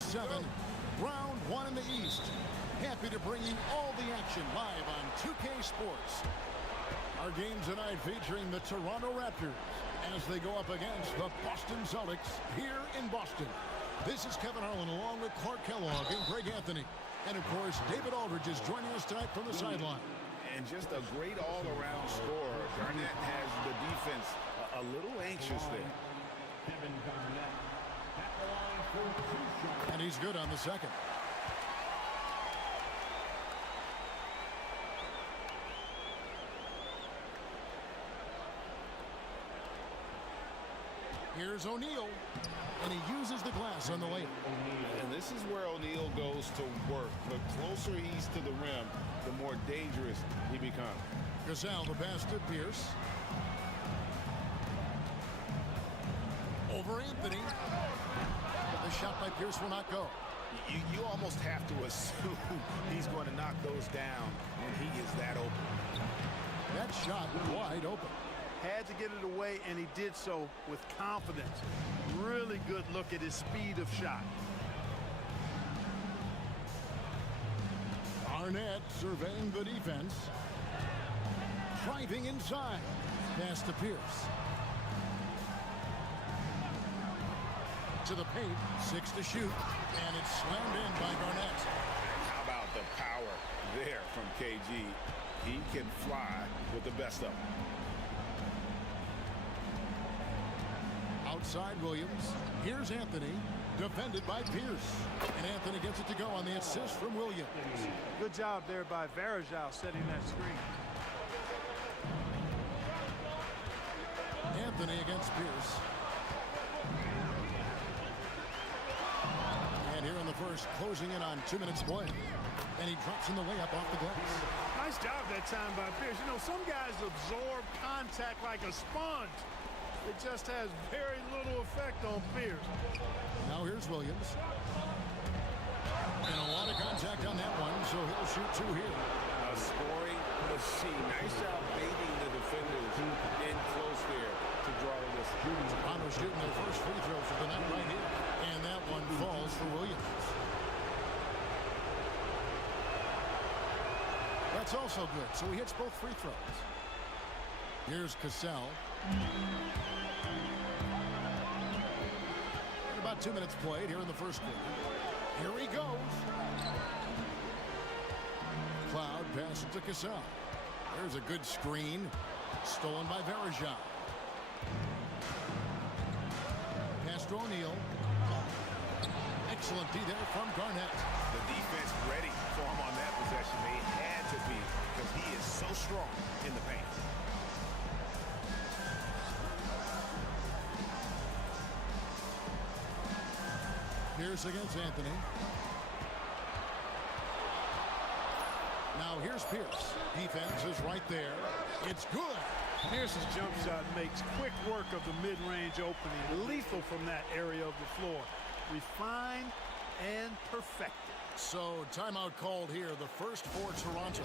Seven, round 1 in the East. Happy to bring you all the action live on 2K Sports. Our game tonight featuring the Toronto Raptors as they go up against the Boston Celtics here in Boston. This is Kevin Harlan along with Clark Kellogg and Greg Anthony. And, of course, David Aldridge is joining us tonight from the sideline. And just a great all-around scorer. Garnett has the defense a little anxious there. Kevin Garnett at the line for 2 shots. And he's good on the second. Here's O'Neal, and he uses the glass on the layup. And this is where O'Neal goes to work. The closer he's to the rim, the more dangerous he becomes. Gasol, the pass to Pierce. Over Anthony. The shot by Pierce will not go. You almost have to assume he's going to knock those down when he is that open. That shot wide open. Had to get it away, and he did so with confidence. Really good look at his speed of shot. Garnett surveying the defense. Driving inside. Pass to Pierce. To the paint. 6 to shoot. And it's slammed in by Garnett. How about the power there from KG? He can fly with the best of them. Outside Williams. Here's Anthony. Defended by Pierce. And Anthony gets it to go on the assist from Williams. Good job there by Varejao setting that screen. Anthony against Pierce. And here in the first, closing in on 2 minutes play. And he drops in the layup off the glass. Nice job that time by Pierce. You know, some guys absorb contact like a sponge. It just has very little effect on Pierce. Now here's Williams. And a lot of contact on that one, so he'll shoot 2 here. A scoring machine. Nice job baiting the defenders in close there to draw the whistle. Toronto shooting their first free throws of the night right here. And that one falls for Williams. That's also good, so he hits both free throws. Here's Cassell. And about 2 minutes played here in the first quarter. Here he goes. Cloud passes to Cassell. There's a good screen. Stolen by Varejao. Pass to O'Neal. Excellent D there from Garnett. The defense ready for him on that possession. They had to be because he is so strong in the paint. Pierce against Anthony. Now here's Pierce. Defense is right there. It's good. Pierce's jump shot makes quick work of the mid-range opening. Lethal from that area of the floor. Refined and perfected. So timeout called here. The first for Toronto.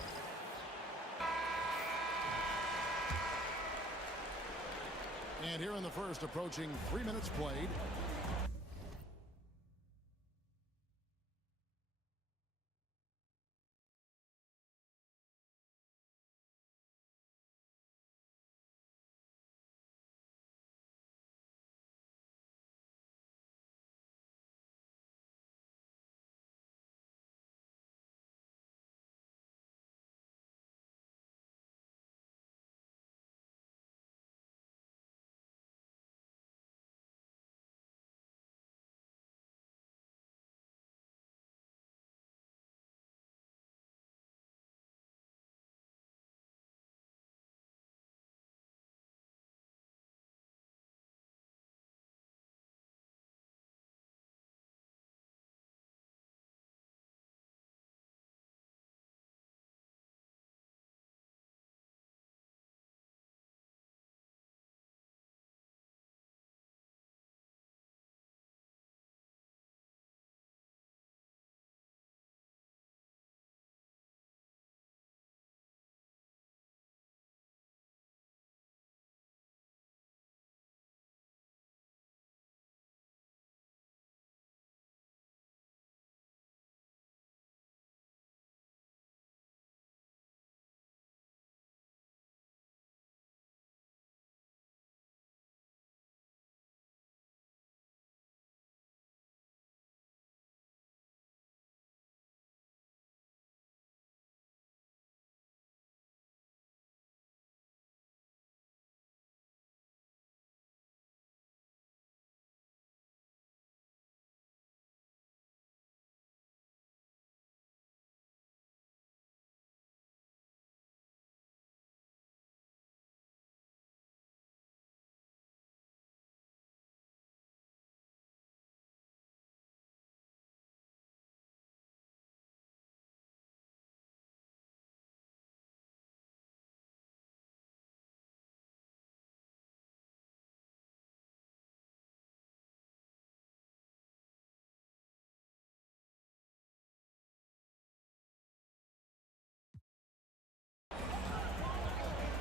And here in the first, approaching 3 minutes played.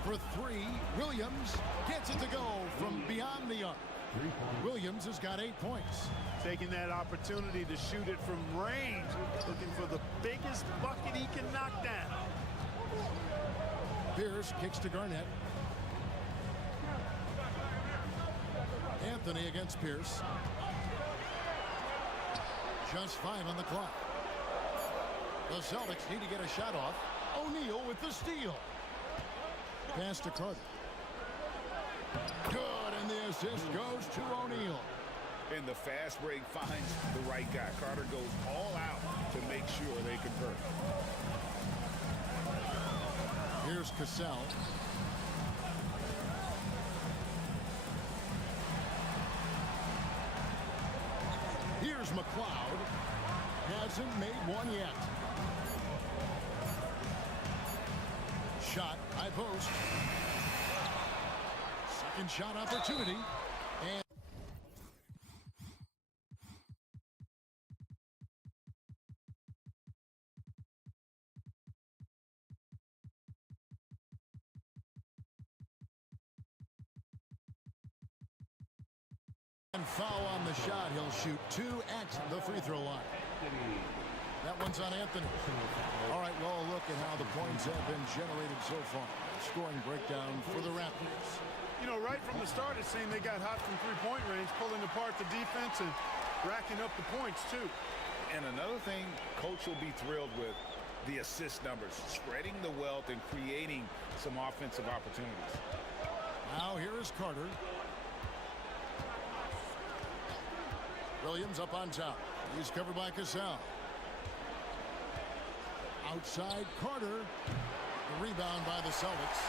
For three, Williams gets it to go from beyond the arc. Williams has got 8 points. Taking that opportunity to shoot it from range. Looking for the biggest bucket he can knock down. Pierce kicks to Garnett. Anthony against Pierce. Just 5 on the clock. The Celtics need to get a shot off. O'Neal with the steal. Pass to Carter. Good, and the assist goes to O'Neal. And the fast break finds the right guy. Carter goes all out to make sure they convert. Here's Cassell. Here's McLeod. Hasn't made one yet. Shot, high post. Second shot opportunity. And foul on the shot. He'll shoot 2 at the free throw line. That one's on Anthony. All right, well, a look at how the points have been generated so far. Scoring breakdown for the Raptors. You know, right from the start, it seemed they got hot from three-point range, pulling apart the defense and racking up the points, too. And another thing Coach will be thrilled with, the assist numbers, spreading the wealth and creating some offensive opportunities. Now here is Carter. Williams up on top. He's covered by Cassell. Outside Carter. The rebound by the Celtics.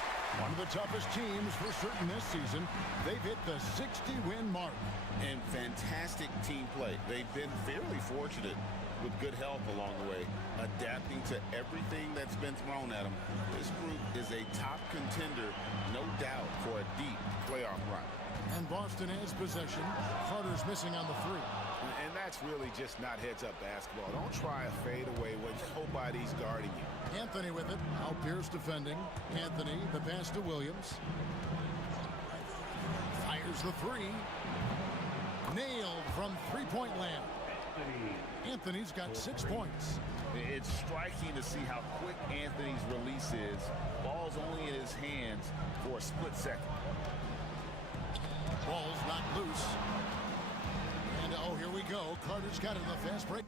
One of the toughest teams for certain this season. They've hit the 60-win mark. And fantastic team play. They've been fairly fortunate with good help along the way, adapting to everything that's been thrown at them. This group is a top contender, no doubt, for a deep playoff run. And Boston has possession. Carter's missing on the three. And that's really just not heads-up basketball. Don't try a fadeaway when nobody's guarding you. Anthony with it. Al Pierce defending. Anthony, the pass to Williams. Fires the three. Nailed from three-point land. Anthony's got 6 points. It's striking to see how quick Anthony's release is. Ball's only in his hands for a split second. Ball's knocked loose. And oh, here we go. Carter's got it in the fast break.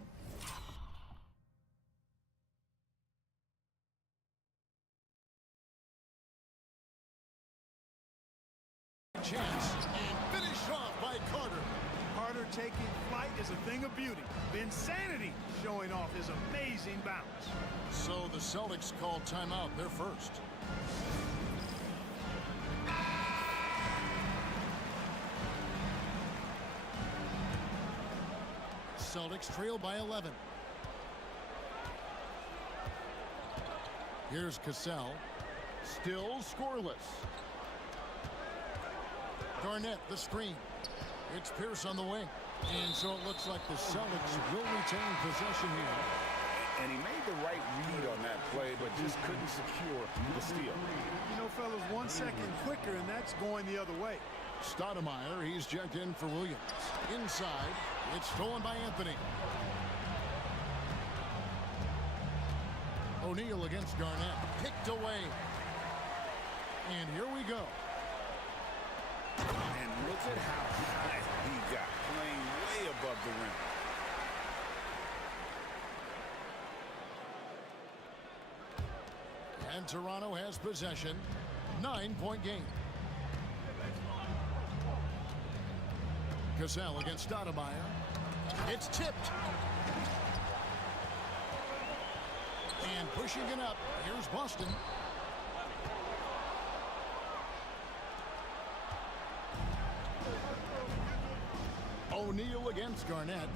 Chance and finished off by Carter. Carter taking flight is a thing of beauty. Insanity showing off his amazing bounce. So the Celtics call timeout. They're first. Celtics trail by 11. Here's Cassell. Still scoreless. Garnett, the screen. It's Pierce on the wing. And so it looks like the Celtics will retain possession here. And he made the right read on that play, but just couldn't secure the steal. You know, fellas, 1 second quicker, and that's going the other way. Stoudemire, he's checked in for Williams. Inside, it's stolen by Anthony. O'Neal against Garnett. Picked away. And here we go. And look at how high he got, playing way above the rim. And Toronto has possession. 9-point game. Cassell against Stoudemire. It's tipped. And pushing it up. Here's Boston. O'Neal against Garnett.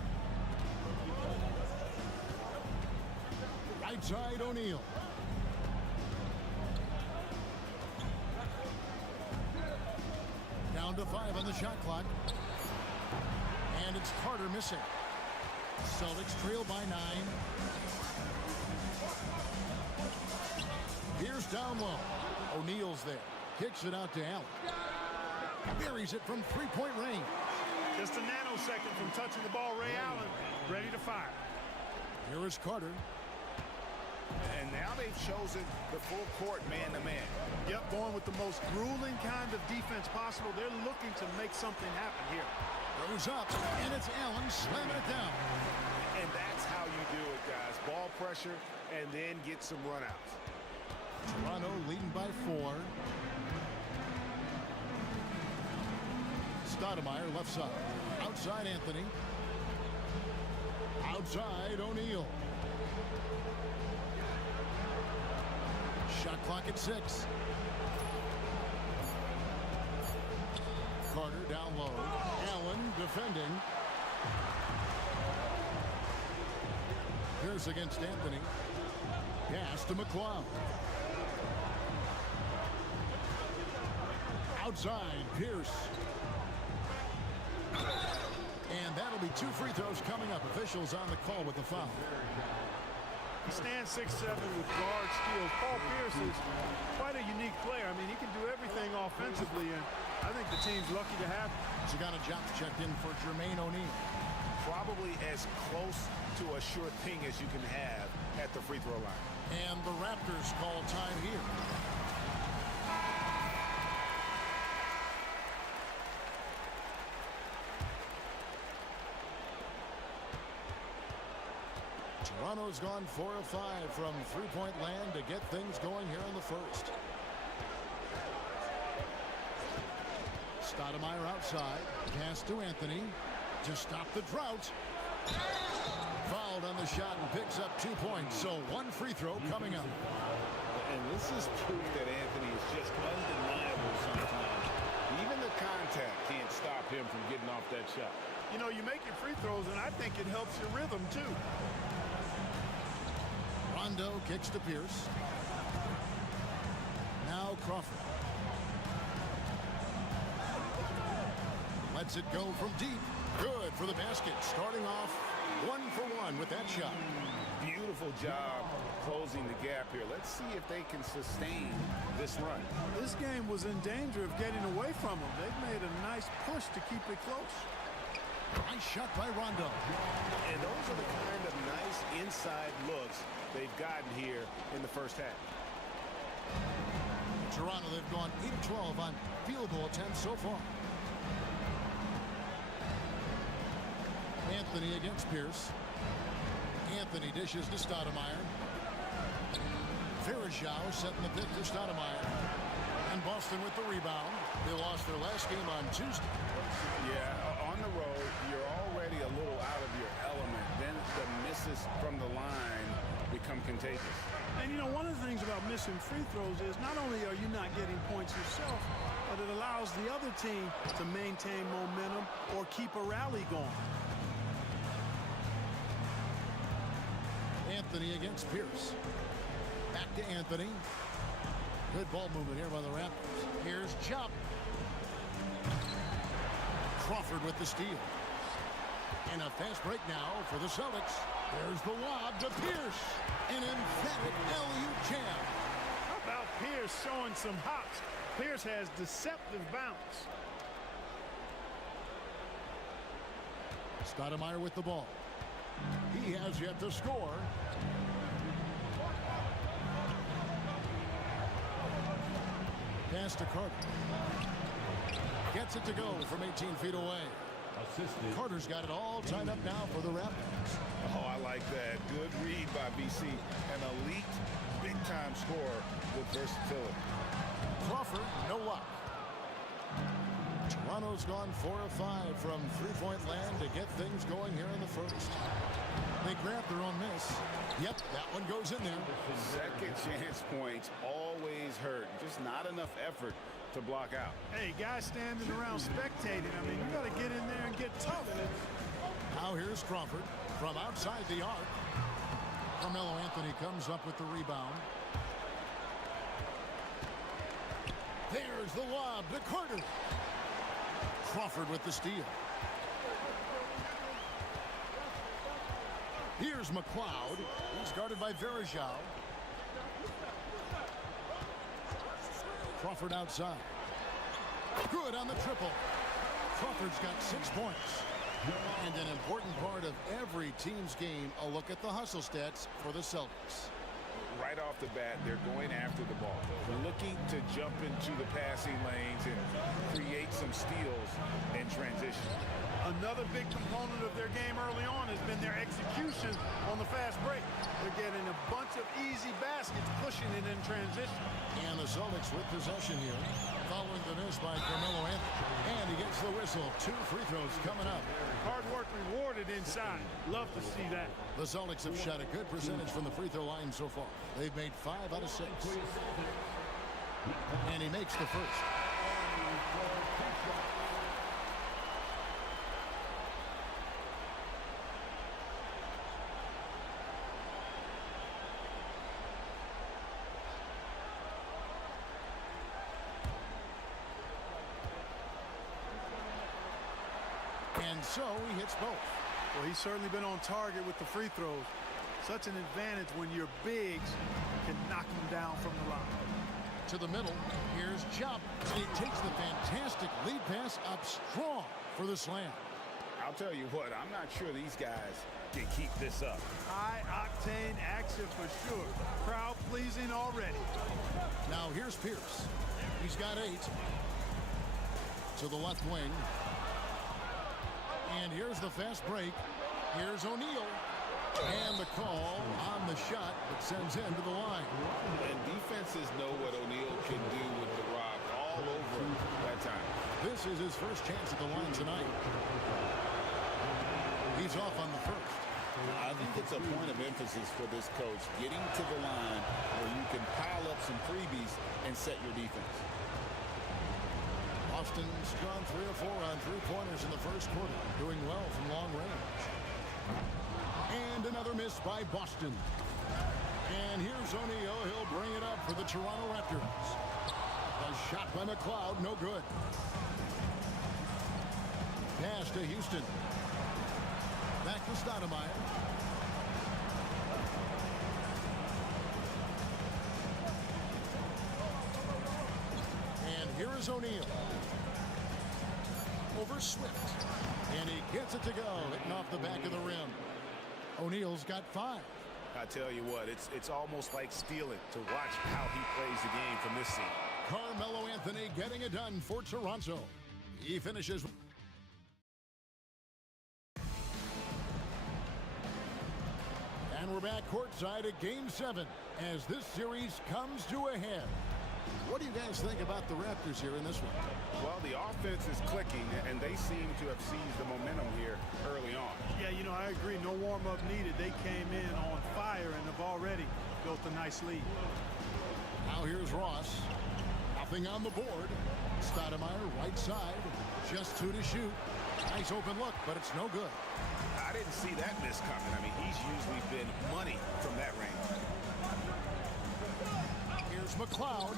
Right side O'Neal. Down to 5 on the shot clock. And it's Carter missing. Celtics trail by 9. Here's down low. O'Neal's there. Kicks it out to Allen. Buries it from three-point range. Just a nanosecond from touching the ball. Ray Allen ready to fire. Here is Carter. And now they've chosen the full court man-to-man. Yep, going with the most grueling kind of defense possible. They're looking to make something happen here. Goes up, and it's Allen slamming it down. And that's how you do it, guys. Ball pressure and then get some runouts. Toronto leading by 4. Stoudemire left side. Outside Anthony. Outside O'Neal. Shot clock at 6. Carter down low. Allen defending. Pierce against Anthony. Pass to McClung. Outside Pierce. And that'll be 2 free throws coming up. Officials on the call with the foul. He stands 6'7" with guard steals. Paul Pierce is quite a unique player. I mean, he can do everything offensively, and I think the team's lucky to have him. Zagana Jop's checked in for Jermaine O'Neal. Probably as close to a sure thing as you can have at the free throw line. And the Raptors call time here. Toronto's gone 4 of 5 from three-point land to get things going here in the first. Stoudemire outside. Pass to Anthony to stop the drought. Fouled on the shot and picks up 2 points. So one free throw coming up. And this is proof that Anthony is just undeniable sometimes. Even the contact can't stop him from getting off that shot. You know, you make your free throws, and I think it helps your rhythm, too. Rondo kicks to Pierce. Now Crawford. Lets it go from deep. Good for the basket. Starting off 1 for 1 with that shot. Beautiful job closing the gap here. Let's see if they can sustain this run. This game was in danger of getting away from them. They've made a nice push to keep it close. Nice shot by Rondo. And those are the kind of nice inside looks they've gotten here in the first half. Toronto, they've gone 8 of 12 on field goal attempts so far. Anthony against Pierce. Anthony dishes to Stoudemire. Verajao setting the pick for Stoudemire. And Boston with the rebound. They lost their last game on Tuesday. Yeah, on the road, you're already a little out of your element. Then the misses from the line become contagious. And, you know, one of the things about missing free throws is not only are you not getting points yourself, but it allows the other team to maintain momentum or keep a rally going. Anthony against Pierce. Back to Anthony. Good ball movement here by the Raptors. Here's Chop. Crawford with the steal. And a fast break now for the Celtics. There's the lob to Pierce. An emphatic alley-oop jam. How about Pierce showing some hops? Pierce has deceptive bounce. Stoudemire with the ball. He has yet to score. Pass to Carter. Gets it to go from 18 feet away. Carter's got it all tied up now for the Raptors. Oh, I like that. Good read by BC. An elite, big-time scorer with versatility. Crawford, no luck. Toronto's gone 4 of 5 from three-point land to get things going here in the first. They grab their own miss. Yep, that one goes in there. Second chance points always hurt. Just not enough effort to block out. Hey, guys standing around spectating. I mean, you got to get in there and get tough. Now here's Crawford from outside the arc. Carmelo Anthony comes up with the rebound. There's the lob to Carter. Crawford with the steal. Here's McLeod. He's guarded by Verajao. Crawford outside. Good on the triple. Crawford's got 6 points. And an important part of every team's game, a look at the hustle stats for the Celtics. Right off the bat, they're going after the ball. Looking to jump into the passing lanes and create some steals in transition. Another big component of their game early on has been their execution on the fast break. They're getting a bunch of easy baskets, pushing it in transition. And the Celtics with possession here, following the miss by Carmelo Anthony. And he gets the whistle. 2 free throws coming up. Hard work rewarded inside. Love to see that. The Celtics have shot a good percentage from the free throw line so far. They've made 5 out of 6. And he makes the first. And so he hits both. Well, he's certainly been on target with the free throws. Such an advantage when your bigs can knock them down from the line. To the middle, here's Chop. He takes the fantastic lead pass up strong for the slam. I'll tell you what, I'm not sure these guys can keep this up. High-octane action for sure. Crowd pleasing already. Now here's Pierce. He's got 8. To the left wing. And here's the fast break. Here's O'Neal. And the call on the shot that sends him to the line. And defenses know what O'Neal can do with the rock all over that time. This is his first chance at the line tonight. He's off on the first. I think it's a point of emphasis for this coach, getting to the line where you can pile up some freebies and set your defense. Boston's gone 3 or 4 on 3-pointers in the first quarter, doing well from long range. And another miss by Boston. And here's O'Neal. He'll bring it up for the Toronto Raptors. A shot by McLeod, no good. Pass to Houston. Back to Stoudemire. And here is O'Neal. Over Swift. And he gets it to go, hitting off the back of the rim. O'Neal's got 5. I tell you what, it's almost like stealing to watch how he plays the game from this seat. Carmelo Anthony getting it done for Toronto. He finishes. And we're back courtside at Game 7 as this series comes to a head. What do you guys think about the Raptors here in this one? Well, the offense is clicking, and they seem to have seized the momentum here early on. Yeah, you know, I agree. No warm-up needed. They came in on fire and have already built a nice lead. Now here's Ross. Nothing on the board. Stoudemire, right side. Just 2 to shoot. Nice open look, but it's no good. I didn't see that miss coming. I mean, he's usually been money from that range. Here's McLeod.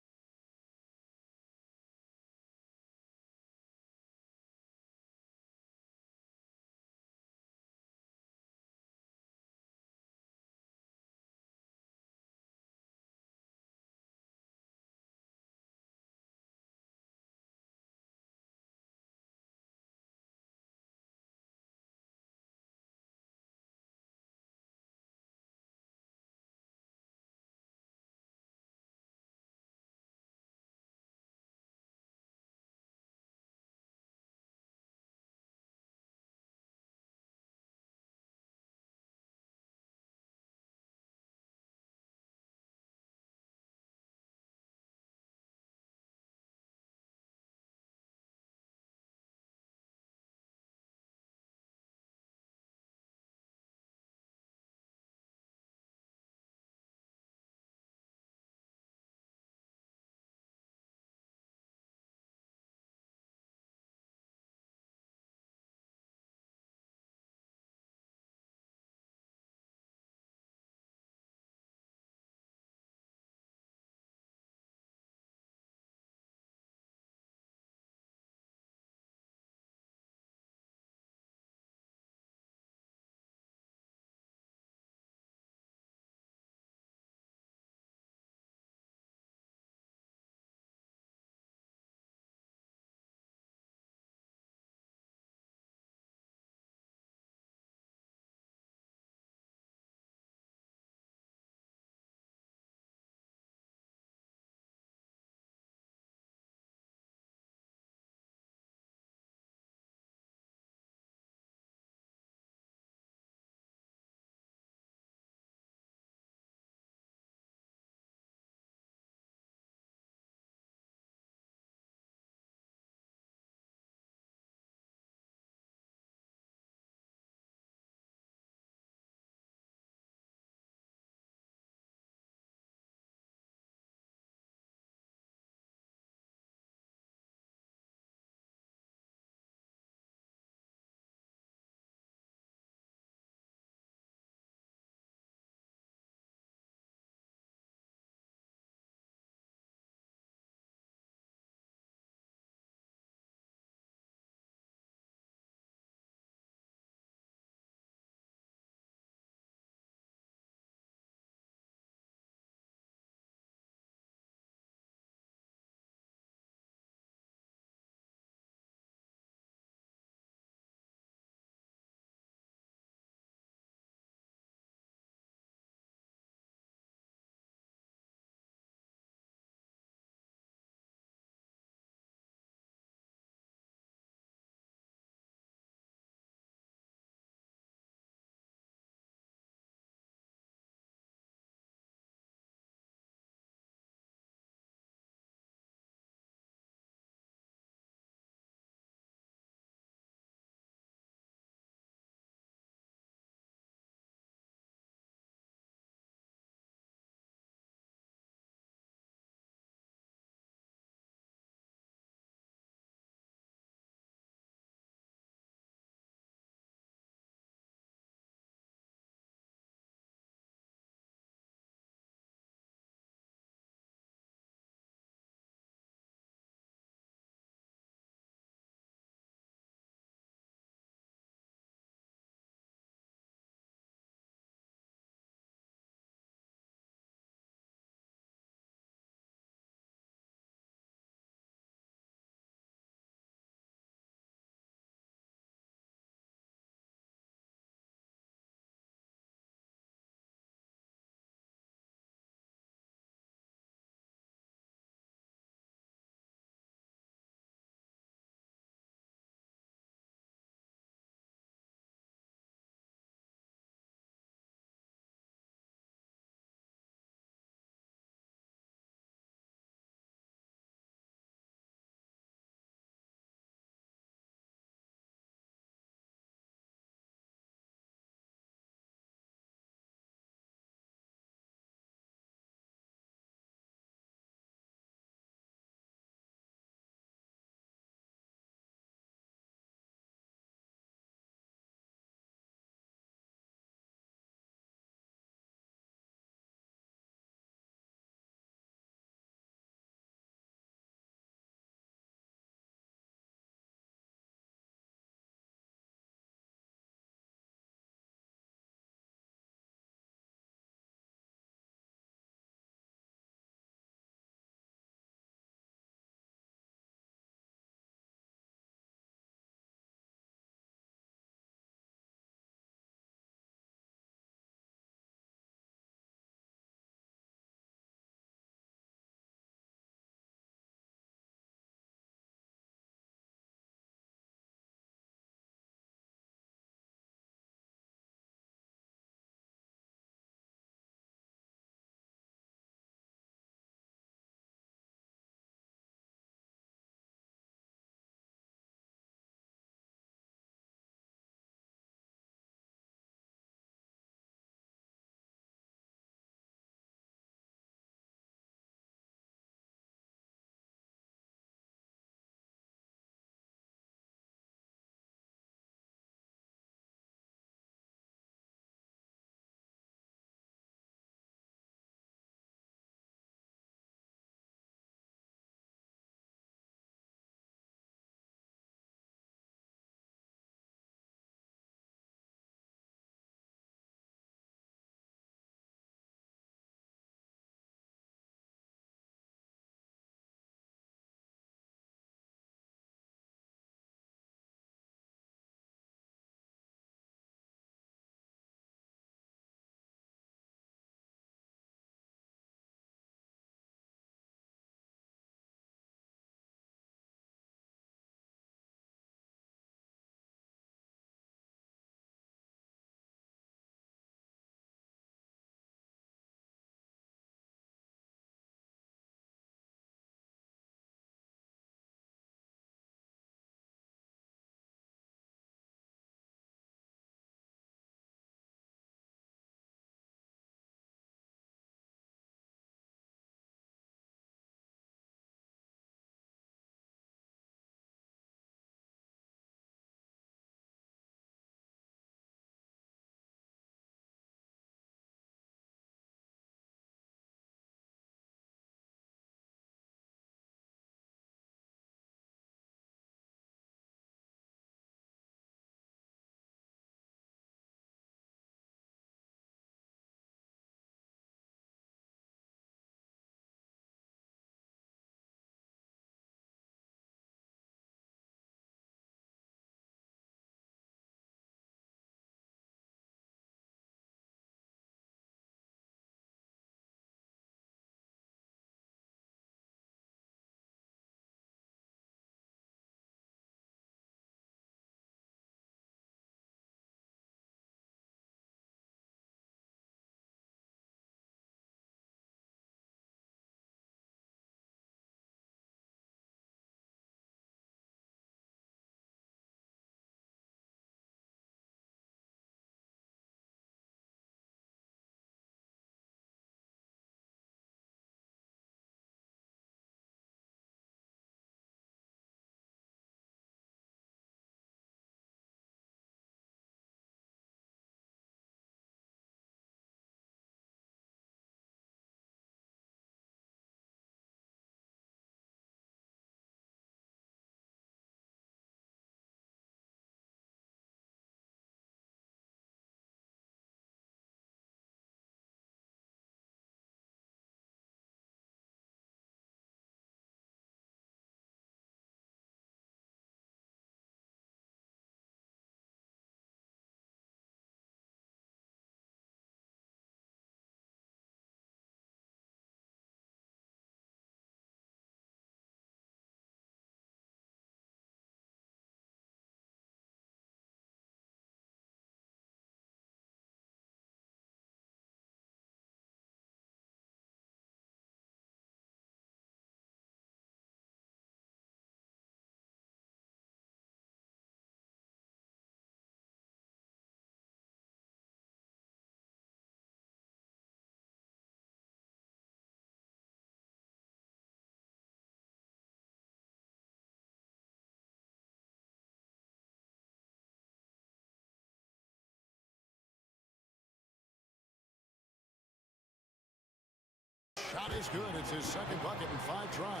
Shot is good. It's his second bucket in 5 tries.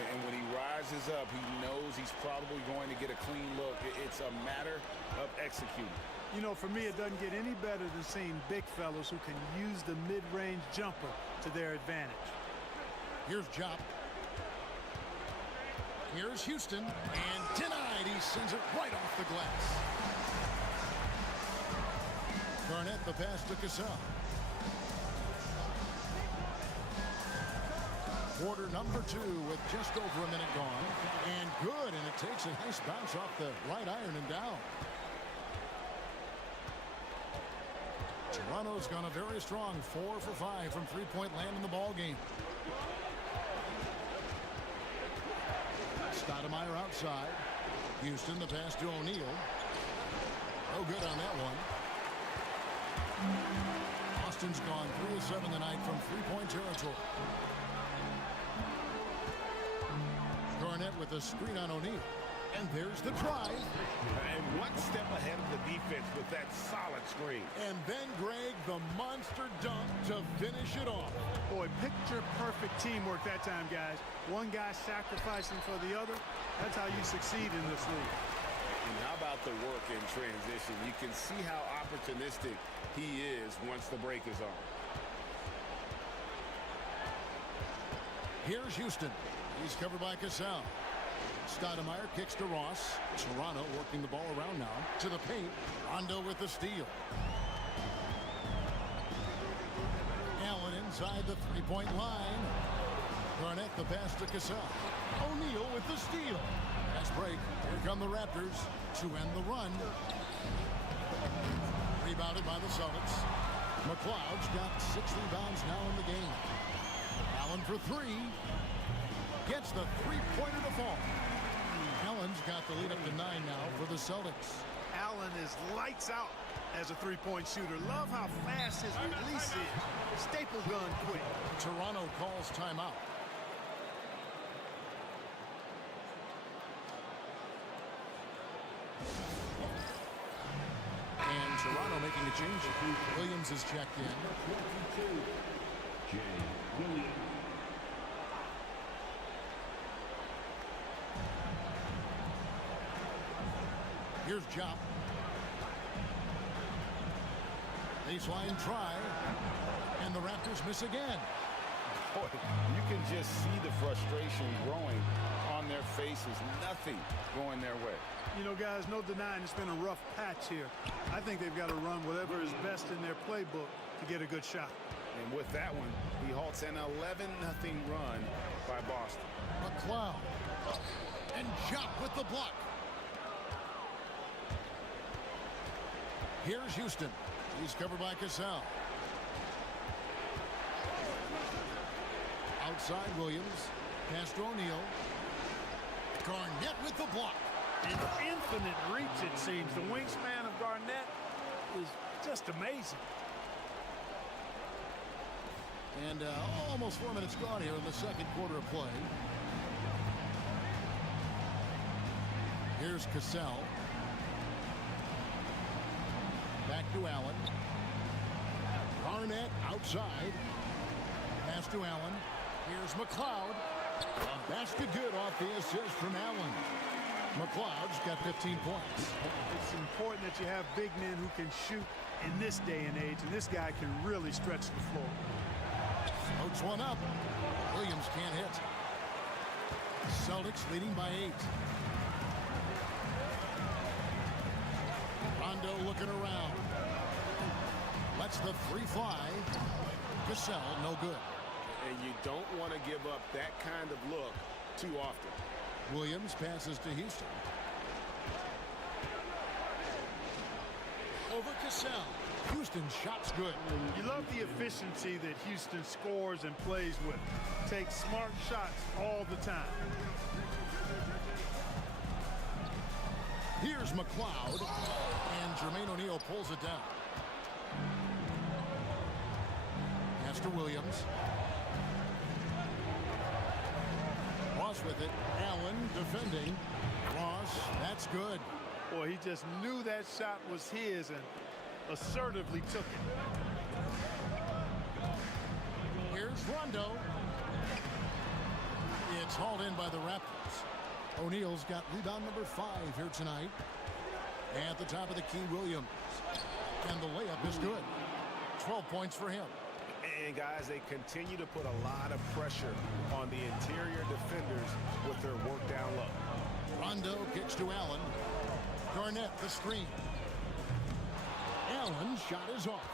And when he rises up, he knows he's probably going to get a clean look. It's a matter of executing. You know, for me, it doesn't get any better than seeing big fellas who can use the mid-range jumper to their advantage. Here's Jop. Here's Houston, and denied. He sends it right off the glass. Garnett the pass to Cassell. Quarter number 2 with just over a minute gone. And good, and it takes a nice bounce off the right iron and down. Toronto's gone a very strong 4 for 5 from three-point land in the ball game. Stoudemire outside. Houston the pass to O'Neal. No good on that one. Austin's gone 3 of 7 tonight from three-point territory. Garnett with a screen on O'Neal. And there's the drive. And one step ahead of the defense with that solid screen. And then Greg, the monster dunk to finish it off. Boy, picture-perfect teamwork that time, guys. One guy sacrificing for the other. That's how you succeed in this league. And how about the work in transition? You can see how opportunistic he is once the break is on. Here's Houston. He's covered by Cassell. Stoudemire kicks to Ross. Toronto working the ball around now. To the paint. Rondo with the steal. Allen inside the three-point line. Garnett the pass to Cassell. O'Neal with the steal. Fast break. Here come the Raptors to end the run. Rebounded by the Celtics. McLeod's got 6 rebounds now in the game. Allen for 3. Gets the three-pointer to fall. Allen's got the lead up to 9 now for the Celtics. Allen is lights out as a three-point shooter. Love how fast his release is. Staple gun quick. Toronto calls timeout. And Toronto making a change. Williams is checked in. 22, Jay Williams. Here's Jop. Baseline try. And the Raptors miss again. Boy, you can just see the frustration growing on their faces. Nothing going their way. You know, guys, no denying it's been a rough patch here. I think they've got to run whatever is best in their playbook to get a good shot. And with that one, he halts an 11-0 run by Boston. McLeod. And Jop with the block. Here's Houston. He's covered by Cassell. Outside Williams. Pass to O'Neal. Garnett with the block. An infinite reach, it seems. The wingspan of Garnett is just amazing. And almost 4 minutes gone here in the second quarter of play. Here's Cassell. Back to Allen. Garnett outside. Pass to Allen. Here's McLeod. A basket good off the assist from Allen. McLeod's got 15 points. It's important that you have big men who can shoot in this day and age, and this guy can really stretch the floor. Smokes one up. Williams can't hit. Celtics leading by 8. Rondo looking around. Lets the 3 fly. Cassell, no good. And you don't want to give up that kind of look too often. Williams passes to Houston. Over Cassell. Houston's shot's good. You love the efficiency that Houston scores and plays with. Takes smart shots all the time. Here's McLeod. And Jermaine O'Neal pulls it down. Pass to Williams. Ross with it. Allen defending. Ross, that's good. Boy, he just knew that shot was his and assertively took it. Here's Here's Rondo. It's hauled in by the Raptors. O'Neal's got rebound number 5 here tonight. At the top of the key, Williams. And the layup is good. 12 points for him. And guys, they continue to put a lot of pressure on the interior defenders with their work down low. Rondo kicks to Allen. Garnett the screen. Allen's shot is off.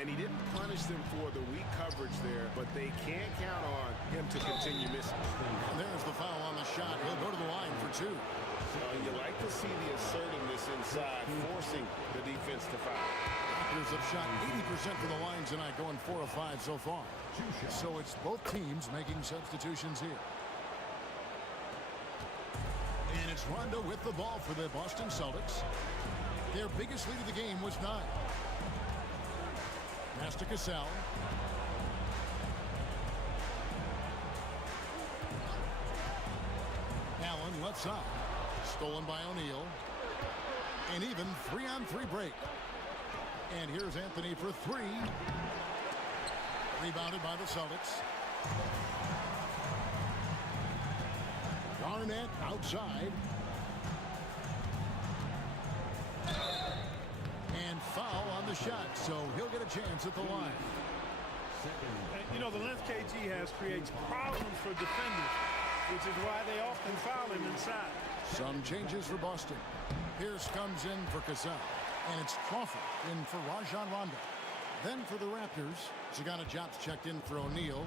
And he didn't punish them for the weak coverage there, but they can't count on him to continue missing. And there's the foul on the shot. He'll go to the line for 2. You like to see the assertiveness inside, forcing the defense to foul. Raptors have shot 80% from the line tonight, going 4 of 5 so far. So it's both teams making substitutions here. And it's Rondo with the ball for the Boston Celtics. Their biggest lead of the game was 9. Pass to Cassell. Allen left side. Stolen by O'Neal. An even 3-on-3 break. And here's Anthony for 3. Rebounded by the Celtics. Garnett outside. And foul on the shot, so he'll get a chance at the line. You know, the length KG has creates problems for defenders, which is why they often foul him inside. Some changes for Boston. Pierce comes in for Cassell. And it's Crawford in for Rajon Rondo. Then for the Raptors, Zagana Jop's checked in for O'Neal.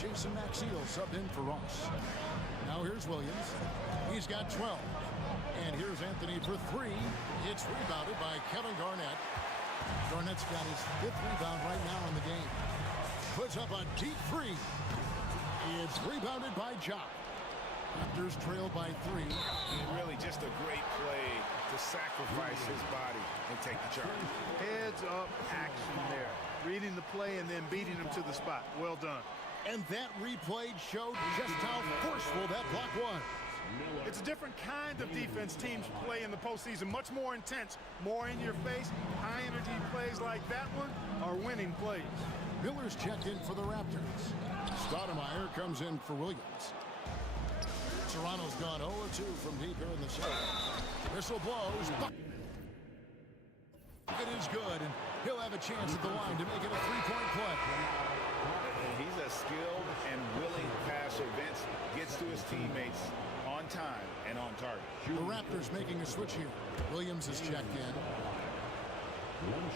Jason Maxiel subbed in for Ross. Now here's Williams. He's got 12. And here's Anthony for 3. It's rebounded by Kevin Garnett. Garnett's got his 5th rebound right now in the game. Puts up a deep 3. It's rebounded by Jop. Raptors trail by 3. And really just a great play to sacrifice his body and take the charge. Heads up action there. Reading the play and then beating him to the spot. Well done. And that replay showed just how forceful that block was. It's a different kind of defense teams play in the postseason. Much more intense, more in your face. High energy plays like that one are winning plays. Miller's checked in for the Raptors. Stoudemire comes in for Williams. Toronto's gone 0-2 from deep here in the second. Whistle blows. It is good, and he'll have a chance at the line to make it a 3-point play. He's a skilled and willing passer. Vince gets to his teammates on time and on target. The Raptors making a switch here. Williams is checked in.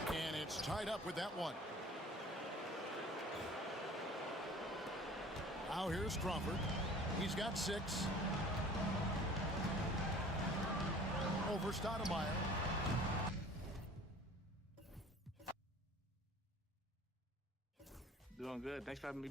And it's tied up with that one. Now here's Crawford. He's got 6. Over Stoudemire. Doing good. Thanks for having me.